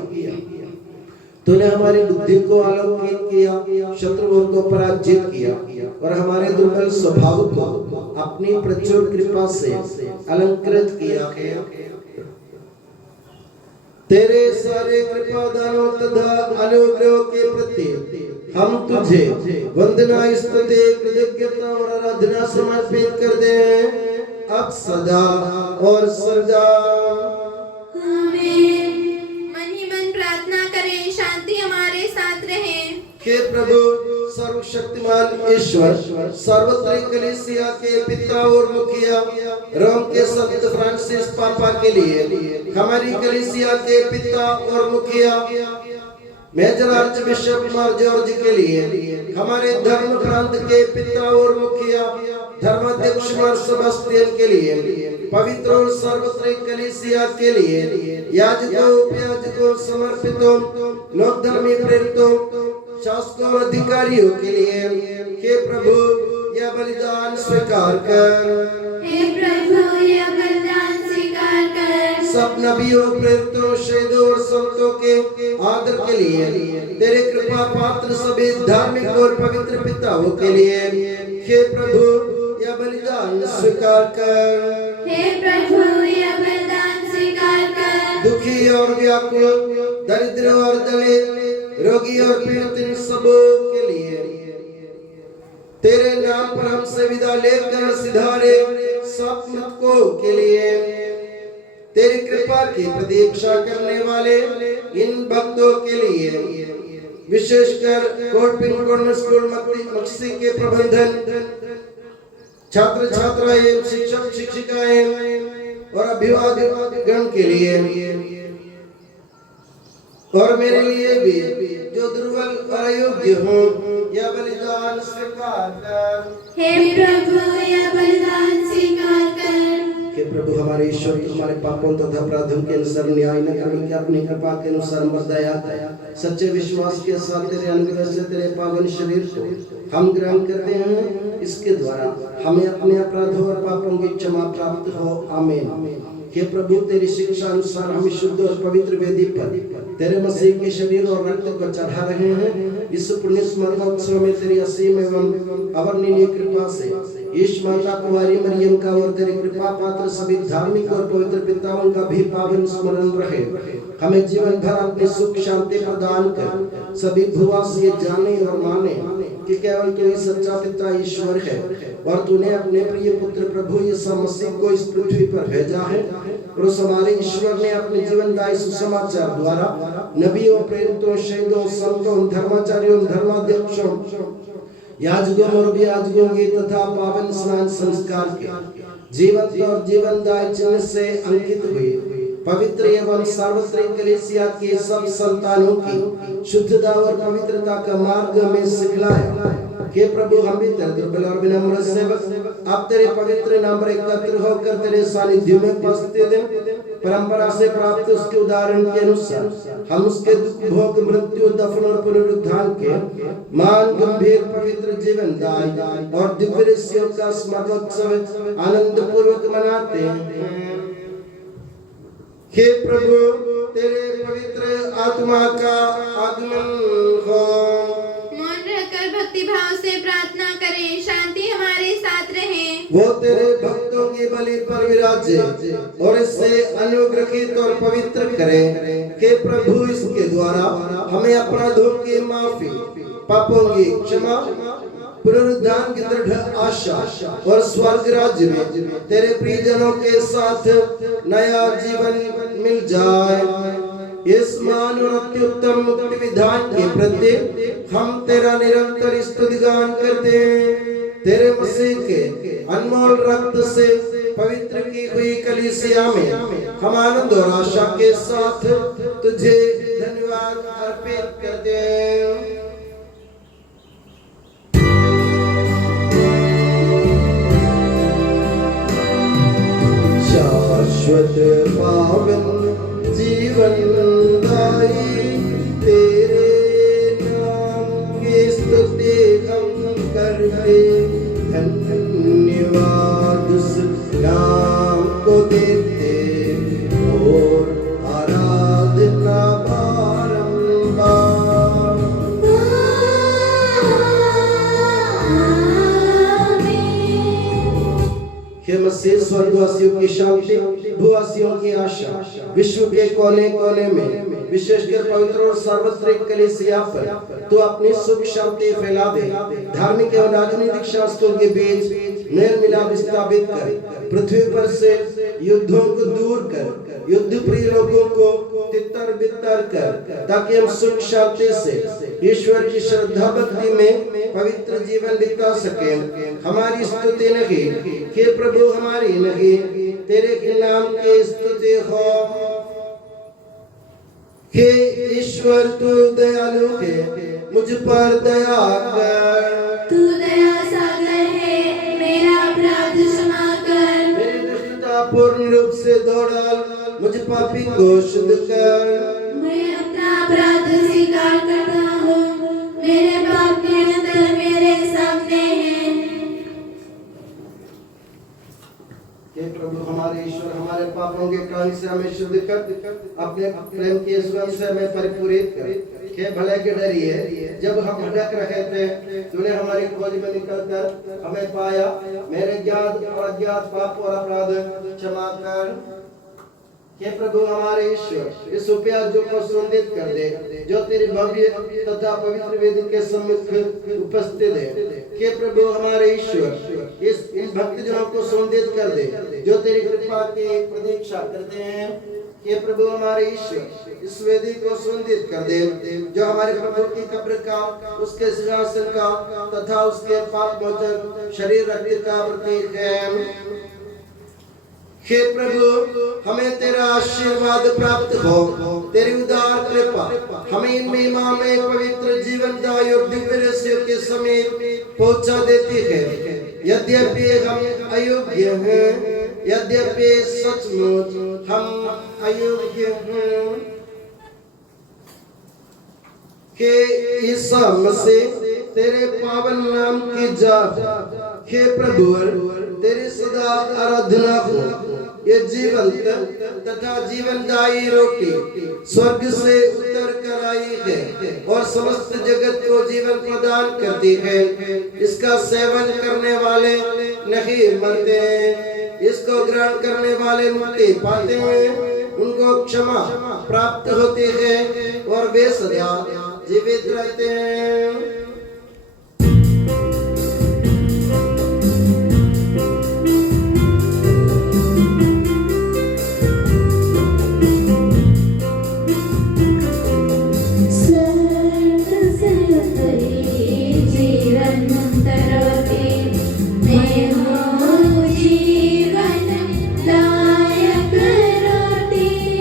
तूने हमारी बुद्धि को आलोकित किया, शत्रुओं को पराजित किया और हमारे दुर्बल स्वभाव को अपनी प्रचुर कृपा से अलंकृत किया है। तेरे सारे कृपा दानों तथा अनुग्रह के प्रति हम तुझे वंदना स्तुति कृतज्ञता और आराधना समर्पित करते हैं अब सदा और सदा। आमीन। मन ही मन प्रार्थना करें, शांति हमारे साथ रहे। हे प्रभु सर्वशक्तिमान ईश्वर, सर्वत्र कलीसिया के पिता और मुखिया रोम के संत फ्रांसिस पापा के लिए, हमारी कलीसिया के पिता और मुखिया मेजर आर्चबिशप मार जॉर्ज के लिए, हमारे धर्म प्रांत के पिता और मुखिया धर्माध्यक्ष मार सेबास्टियन के लिए, पवित्र और सर्वत्र कलीसिया के लिए, याजकों उपयाजकों समर्पितों लोक धर्मी प्रेरितों शासकों और अधिकारियों के लिए, हे प्रभु यह बलिदान स्वीकार कर। हे प्रभु यह बलिदान स्वीकार कर। सब नबियों प्रेरितों शहीदों और संतों के आदर के लिए, तेरे कृपा पात्र सभी धार्मिक और पवित्र पिताओं के लिए, हे प्रभु यह बलिदान स्वीकार कर। हे प्रभु यह बलिदान स्वीकार कर। दुखी और व्याकुल, दरिद्र और दलित, रोगी और पीड़ित इन सबों के लिए तेरे नाम पर हमसे विदा लेकर सिधारे सब मृतकों के लिए, तेरी कृपा की प्रतीक्षा करने वाले इन भक्तों के लिए, विशेषकर कोट पिन कॉर्नर स्कूल मक्सी के प्रबंधन, छात्र छात्राएं, शिक्षक शिक्षिकाएं और अभिभावकगण के लिए और मेरे लिए भी जो दुर्बल और अयोग्य हूँ, यह बलिदान स्वीकार कर। हे प्रभु यह बलिदान स्वीकार कर। हे प्रभु हमारे ईश्वर, हमारे पापों तथा अपराधों के अनुसार न्याय न करके अपनी कृपा के अनुसार दया सच्चे विश्वास के साथ तेरे अनुग्रह से तेरे पावन शरीर को हम ग्रहण करते हैं। इसके द्वारा हमें अपने अपराधों और पापों की क्षमा प्राप्त हो। आमीन। हे प्रभु तेरी शिक्षा अनुसार हम शुद्ध और पवित्र वेदी पर तेरे मसीह के शरीर और रक्त को चढ़ा रहे हैं। इस पुण्य स्मरणोत्सव में तेरी असीम एवं अवर्णनीय कृपा से यीशु माता कुंवारी मरियम का और तेरे कृपा पात्र सभी धार्मिक और पवित्र पिताओं का भी पावन स्मरण रहे। हमें जीवन भर अपनी सुख शांति प्रदान कर सभी भूवास ये जाने और माने कि केवल तू ही सच्चा पिता ईश्वर है और तूने अपने प्रिय पुत्र प्रभु यीशु मसीह को इस पृथ्वी पर भेजा है। और उस हमारे ईश्वर ने अपने जीवनदायी सुसमाचार द्वारा नबियों, प्रेरितों, शहीदों, संतों, धर्माचार्यों, धर्माध्यक्षों, याजकों और याजकों की तथा पावन स्नान संस्कार के जीवन और जीवनदायी चिन्ह से अंकित हुए पवित्र एवं सार्वत्रिक कलीसिया के सब संतानों की शुद्धता और पवित्रता का मार्ग में सिखलाया। हे प्रभु, हम भी तेरे दुर्बल और विनम्र सेवक अब तेरे पवित्र नाम पर एकत्र होकर तेरे सानिध्य में उपस्थित हैं। परंपरा से प्राप्त उसके उदाहरण के अनुसार हम उसके दुख, भोग, मृत्यु, दफन और पुनरुत्थान के मान गंभीर पवित्र जीवन दान और दिव्य ऋषियों का स्मरणोत्सव आनंद पूर्वक मनाते हैं। हे प्रभु, तेरे पवित्र आत्मा का आगमन हो। मौन रहकर भक्ति भाव से प्रार्थना करें, शांति हमारे साथ रहे। वो तेरे भक्तों की बलि पर विराजे और इससे अनुग्रहित और पवित्र करे। हे प्रभु, इसके द्वारा हमें अपराधों की माफी, पापों की क्षमा, पुनरुद्धान की दृढ़ आशा और स्वर्ग राज्य में तेरे प्रियजनों के साथ नया जीवन मिल जाए। इस मान और अत्युत्तम मुक्ति विधान के प्रति हम तेरा निरंतर स्तुतिगान करते हैं। तेरे मसीह के अनमोल रक्त से पवित्र की हुई कलीसिया में हम आनंद और आशा के साथ तुझे धन्यवाद अर्पित करते हैं। शाश्वत पावन जीवन दाई तेरे नाम की स्तुति हम करते, धन्यवाद उस नाम को देते और आराधना बारंबार। हे मसीह, स्वर्गवासियों की शांति, भूवासियों की आशा, विश्व के कोने कोने में विशेषकर पवित्र और सार्वत्रिक कलीसिया पर तो अपनी सुख शांति फैला दे। धार्मिक एवं राजनीतिक शास्त्रों के बीच मेल मिलाप स्थापित कर, पृथ्वी पर से युद्धों को दूर कर, युद्ध प्रिय लोगों को तितर बितर कर, ताकि हम सुख शांति से ईश्वर की श्रद्धा भक्ति में पवित्र जीवन बिता सके। हमारी स्तुति नहीं, हे प्रभु, हमारी नहीं, तेरे के नाम की स्तुति हो। हे ईश्वर, तू दयालु है, मुझ पर दया कर। तू दया सागर है, मेरा अपराध क्षमा कर। मेरी दुष्टता पूर्ण रूप से धो डाल, मुझ पापी को शुद्ध कर। मैं अपना अपराध स्वीकार करता हूँ, मेरे पाप निरंतर मेरे सामने हैं। हे प्रभु, हमारे ईश्वर, हमारे पापों के कारण से हमें शुद्ध कर, अपने प्रेम के स्वयं से हमें परिपूरित कर। हे भले के डरिए, जब हम भटक रहे थे तूने हमारी खोज में निकलकर हमें पाया। मेरे ज्ञात और अज्ञात पाप और अपराध क्षमा कर। हे प्रभु, हमारे ईश्वर, इस उपयाजों को सुगंधित कर दे जो तेरी भव्य तथा पवित्र वेदी के सम्मुख उपस्थित है। हे प्रभु, हमारे ईश्वर, इन भक्तजनों को सुगंधित कर दे जो तेरी कृपा की प्रतीक्षा करते हैं। हे प्रभु, हमारे ईश्वर, इस वेदी को सुगंधित कर दे जो हमारे प्रभु की कब्र का, उसके सिंहासन का तथा उसके पाप मोचन शरीर रक्त का प्रतीक है। हे प्रभु, हमें तेरा आशीर्वाद प्राप्त हो। तेरी उदार कृपा हमें इन महिमा में पवित्र जीवन दायी और दिव्य ऋषियों के समीप पहुंचा देती है। यद्यपि हम अयोग्य हैं, यद्यपि सचमुच हम अयोग्य हैं, कि ईसा मसीह तेरे पावन नाम की जाप, हे प्रभु, तेरी सदा आराधना हो। ये जीवंत तथा जीवनदायी रोटी स्वर्ग से उतर कर आई है और समस्त जगत को जीवन प्रदान करती है। इसका सेवन करने वाले नहीं मरते हैं, इसको ग्रहण करने वाले मुक्ति पाते हैं, उनको क्षमा प्राप्त होती है और वे सदा जीवित रहते हैं। जीवन दायक रोटी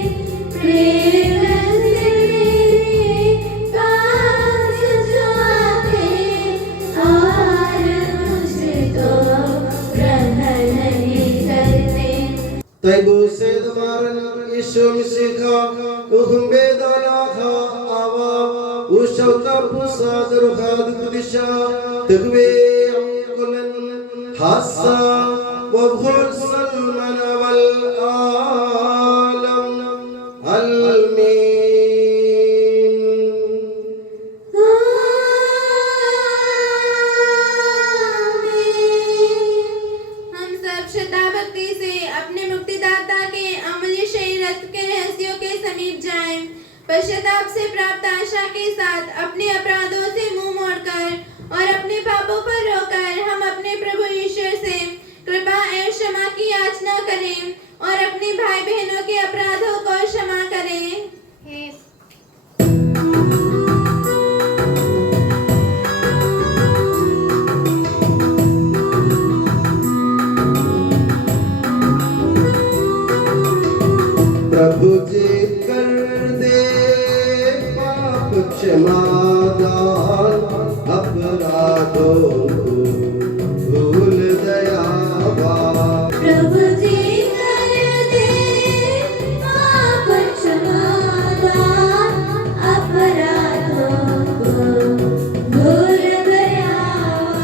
Taibu sedmaran Isu misika Uhumbe dalakha awa Ushauta pusad rukhad kudisha Tagwe amkulan hasa Wabhul salman wal alam Almin हम सब श्रद्धा भक्ति से अपने मुक्तिदाता के अमूल्य शरीर रक्त के रहस्यों के समीप जाएं। पश्चाताप से प्राप्त आशा के साथ अपने अपराधों से मुंह मोड़कर और अपने पापों पर रोकर हम अपने प्रभु ईश्वर से कृपा एवं क्षमा की याचना करें और अपने भाई बहनों के अपराधों को क्षमा करें। प्रभु जी कर दे पाप क्षमा दान अपराधों को भूल दयावा प्रभु जी कर दे पाप क्षमा दान अपराधों को भूल दयावा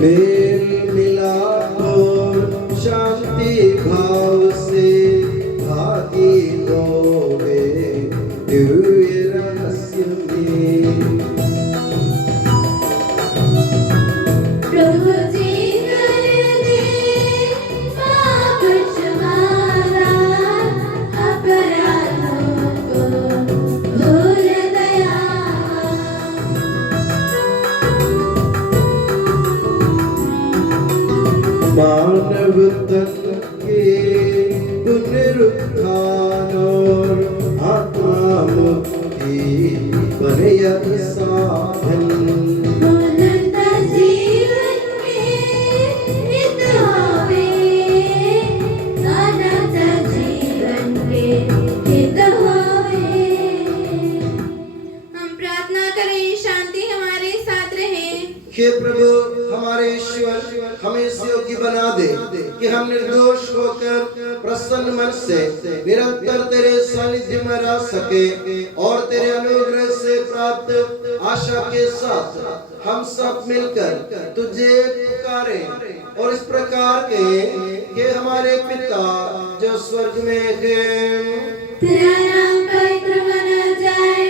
मेल मिलाप और शांति भाव से भागी होवे दिव्य रहस्य में प्रभु जी कर दे पाप क्षमा दान अपराधों को भूल दयावा मानव तन के पुनरुत्थान और आत्मा मुक्ति बने साधन अनंत जीवन में हित होवे अनंत जीवन में हित होवे हम प्रार्थना करें शांति हमारे साथ रहे। हे प्रभु हमारे ईश्वर हमें इस योग्य बना दे कि हम निर्दोष होकर प्रसन्न मन से निरंतर तेरे सानिध्य में रह सके और तेरे अनुग्रह से प्राप्त आशा के साथ हम सब मिलकर तुझे पुकारें और इस प्रकार के कि हमारे पिता जो स्वर्ग में है तेरा नाम पवित्र माना जाए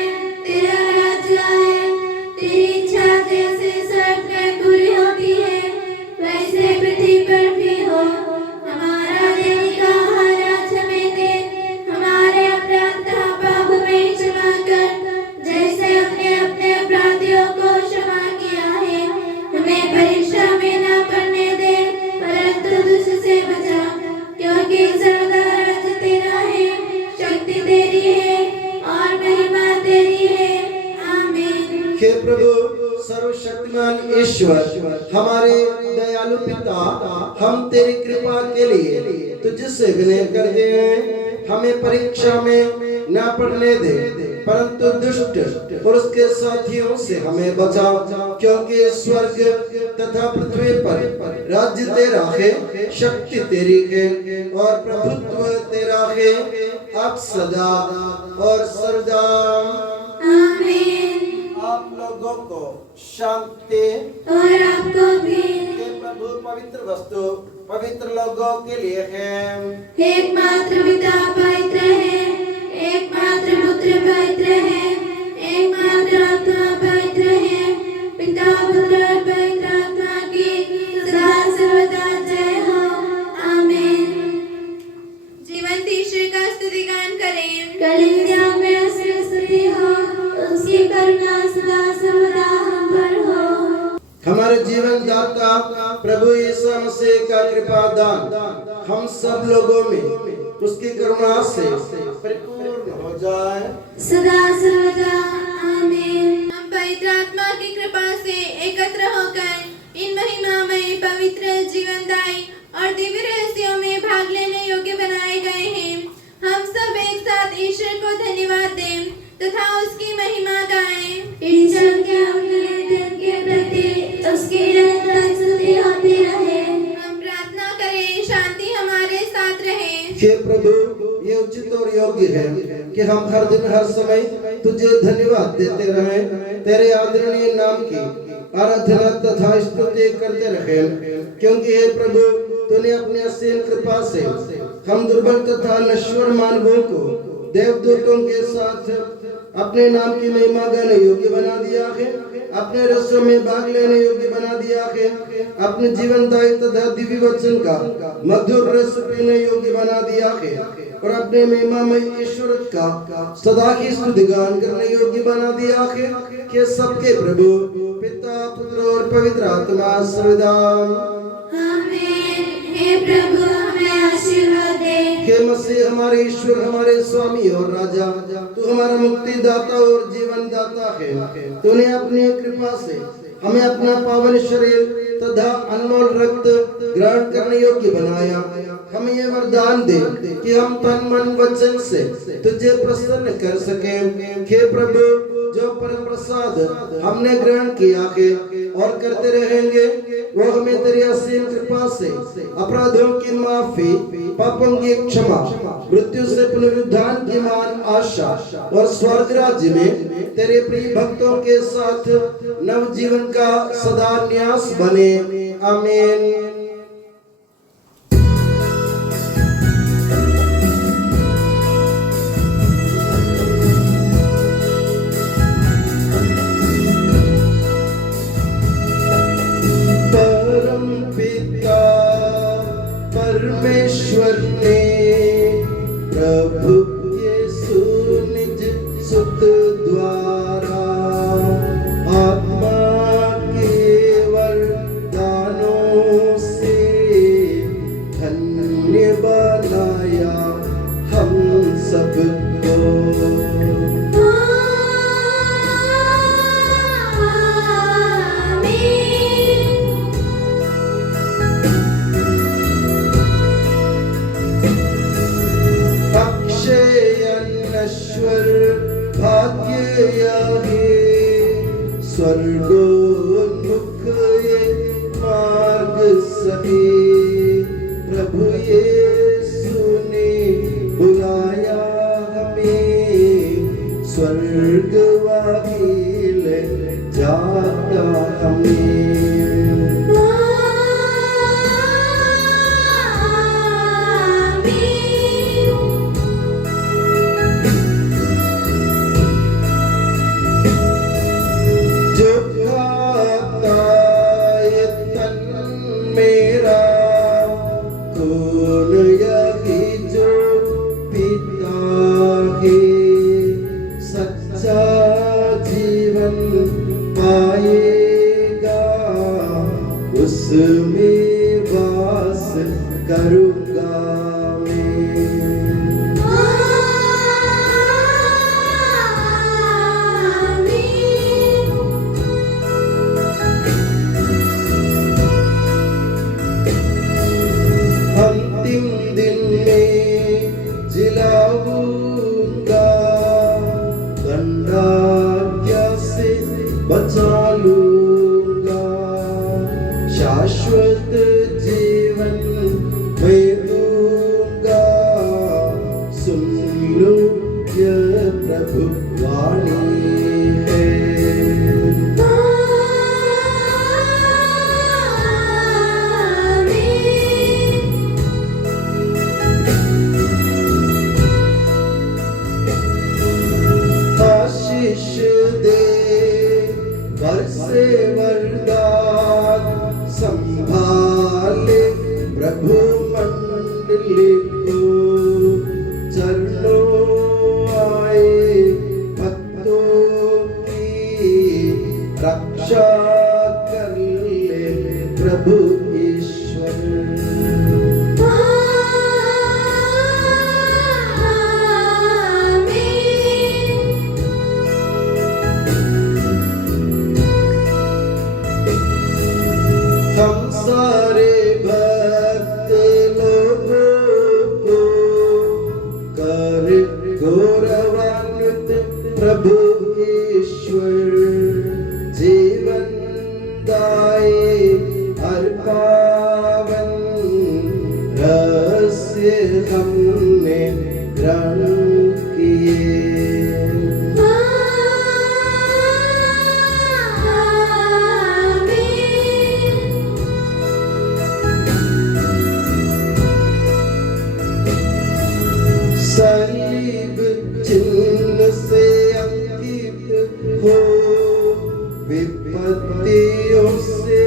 तेरा राज्य आए तेरी इच्छा जैसे स्वर्ग में पूरी होती है वैसे पृथ्वी पर भी हो हमारा दैनिक आहार आज हमें दे हमारे अपराध का पाप में क्षमा कर जैसे हमने अपने अपराधियों को क्षमा किया है हमें परीक्षा में न पड़ने दे परंतु दुष्ट से बचा क्योंकि सर्वदा राज्य तेरा है शक्ति तेरी है और महिमा तेरी है आमीन हे प्रभु सर्वशक्तिमान ईश्वर हमारे दयालु पिता हम तेरी कृपा के लिए तुझसे विनय करते हैं हमें परीक्षा में न पड़ने दे परंतु दुष्ट और उसके साथियों से हमें बचाओ क्योंकि स्वर्ग तथा पृथ्वी पर राज्य तेरा है शक्ति तेरी है और प्रभुत्व तेरा है अब सदा और सर्वदा आमीन आप लोगों को शांति और आपको भी के प्रभु पवित्र वस्तु पवित्र लोगों के लिए है एकमात्र पिता पवित्र है एकमात्र पुत्र पवित्र है एकमात्र आत्मा पवित्र है पिता पुत्र और पवित्र आत्मा की सदा सर्वदा जय हो आमीन जीवंत ईश्वर का स्तुति गान करें। कलिंदिया में उसकी स्तुति हो उसकी करुणा सदा सर्वदा हम पर हो हमारे जीवन दाता प्रभु यीशु मसीह का कृपा दान हम सब लोगों में उसकी करुणा से परिपूर्ण हो जाए सदा सर्वदा आमीन हम पवित्र आत्मा की कृपा से एकत्र होकर इन महिमामय पवित्र जीवनदायी और दिव्य रहस्यों में भाग लेने योग्य बनाए गए हैं। हम सब एक साथ ईश्वर को धन्यवाद दें तथा उसकी महिमा गाएं। ईश्वर के अमूल्य दिन के प्रति उसकी निरंतर ये उचित और योग्य है कि हम हर दिन हर समय तुझे धन्यवाद देते रहें, तेरे आदरणीय नाम की आराधना तथा स्तुति करते रहें, क्योंकि हे प्रभु तूने अपनी असीम कृपा से हम दुर्बल तथा नश्वर मानवों को देवदूतों के साथ अपने नाम की महिमा गाने योग्य बना दिया है, अपने रसों में भाग लेने योग्य बना दिया है, अपने जीवनदायी तथा दिव्य वचन का मधुर रस पीने योग्य बना दिया है और अपने महिमामय ईश्वर का सदा ही स्तुतिगान करने योग्य बना दिया है कि सबके प्रभु पिता पुत्र और पवित्र आत्मा सर्वदा आमीन। हे प्रभु हमें आशीर्वाद दे। हे मसीह हमारे ईश्वर, हमारे स्वामी और राजा, तू हमारा मुक्तिदाता और जीवन दाता है। तूने अपनी कृपा से हमें अपना पावन शरीर तथा अनमोल रक्त ग्रहण करने योग्य बनाया। हमें ये वरदान दे कि हम तन मन वचन से तुझे प्रसन्न कर सकें। हे प्रभु जो परम प्रसाद हमने ग्रहण किया है और करते रहेंगे, वो हमें तेरी असीम कृपा से अपराधों की माफी, पापों की क्षमा, मृत्यु से पुनरुत्थान की मान आशा और स्वर्ग राज्य में तेरे प्रिय भक्तों के साथ नव जीवन का सदा न्यास बने। आमीन। परमेश्वर ने प्रभु यीशु निज सुत द्वारा आत्मा के वरदानों से धन्य बनाया हम सबको। भाग्य स्वर्गोन्मुख ये मार्ग सही, प्रभु यीशु ने बुलाया हमें, स्वर्गवाही ले जाता हमें। उसमें वास करूंगा मैं। अंतिम दिन में जिलाऊंगा, दंडाज्ञा से बचा लूंगा, शाश्वत जीवन मैं दूंगा, सुन लो यह प्रभु वाणी है। आशीष दे बरसे वरदान, संभाले प्रभु मंडली को, चरणों आए भक्तों की रक्षा कर ले प्रभु ईश्वर। हम सारे भक्त लोगों को कर गौरवान्वित प्रभु ईश्वर, जीवन दाए हर पावन रहस्य हमने सलीब चिन्ह से अंकित हो, विपत्तियों से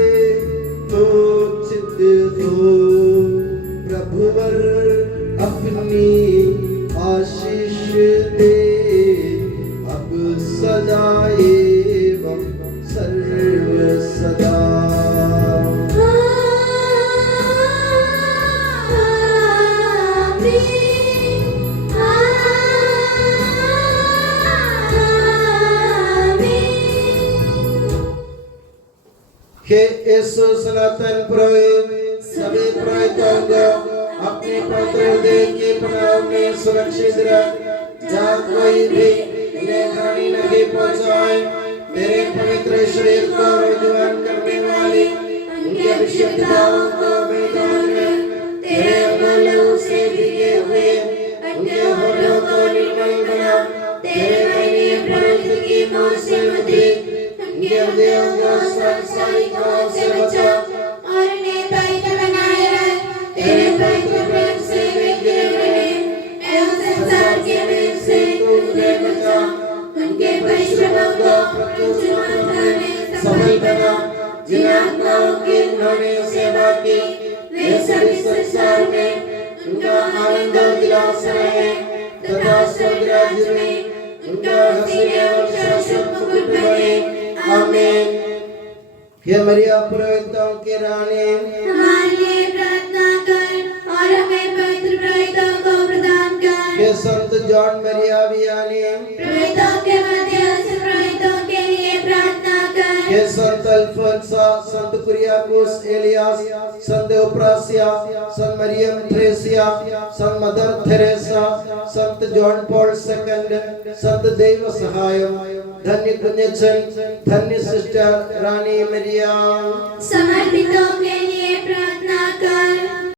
मोचित हो, प्रभुवर अपनी आशीष दे, अब सदा एवं सर्व सदा। हे यीशु सनातन पुरोहित सभी पुरोहितों को अपने पवित्र हृदय के पनाह में सुरक्षित रख, जहाँ कोई भी उन्हें हानि नहीं पहुँचाए। तेरे पवित्र शरीर को विद्वान करने वाली उनकी अभिषेकताओं को मैदान में तेरे अमल लहू से भीगे हुए उनके होठों को निर्मल बना। तेरे महीने प्रवृत्ति की मोह से मुक्ति उनके हृदयों को सांसारिकों से बचा और उन्हें पवित्र बनाए रख। तेरे पवित्र प्रेम से वे घिरे रहे एवं संसार के वेग से तू उन्हें बचा। उनके परिश्रमों को प्रत्युष्ट सफल बना। जिन आत्माओं की उन्होंने सेवा की वे सभी संसार में उनका आनंद दिलास रहे तथा स्वर्ग राज्य में उनका हसीन एवं शाश्वत मुकुट बने। आमीन। हे मरिया पुरोहितों की रानी, हमारे लिए प्रार्थना कर और हमें पवित्र पुरोहितों को प्रदान कर। हे संत जॉन मरिया वियानी, पुरोहितों के मध्य से पुरोहितों के लिए प्रार्थना कर। हे संत अल्फोंसा, संत कुरियाकोस एलियास, संत देवप्रासिया, संत मरियम थ्रेसिया, संत मदर थेरेसा, संत जॉन पॉल सेकंड, संत देव सहाय, धन्य कुंजन, धन्य सिस्टर रानी मरिया, समर्पितों के लिए प्रार्थना कर।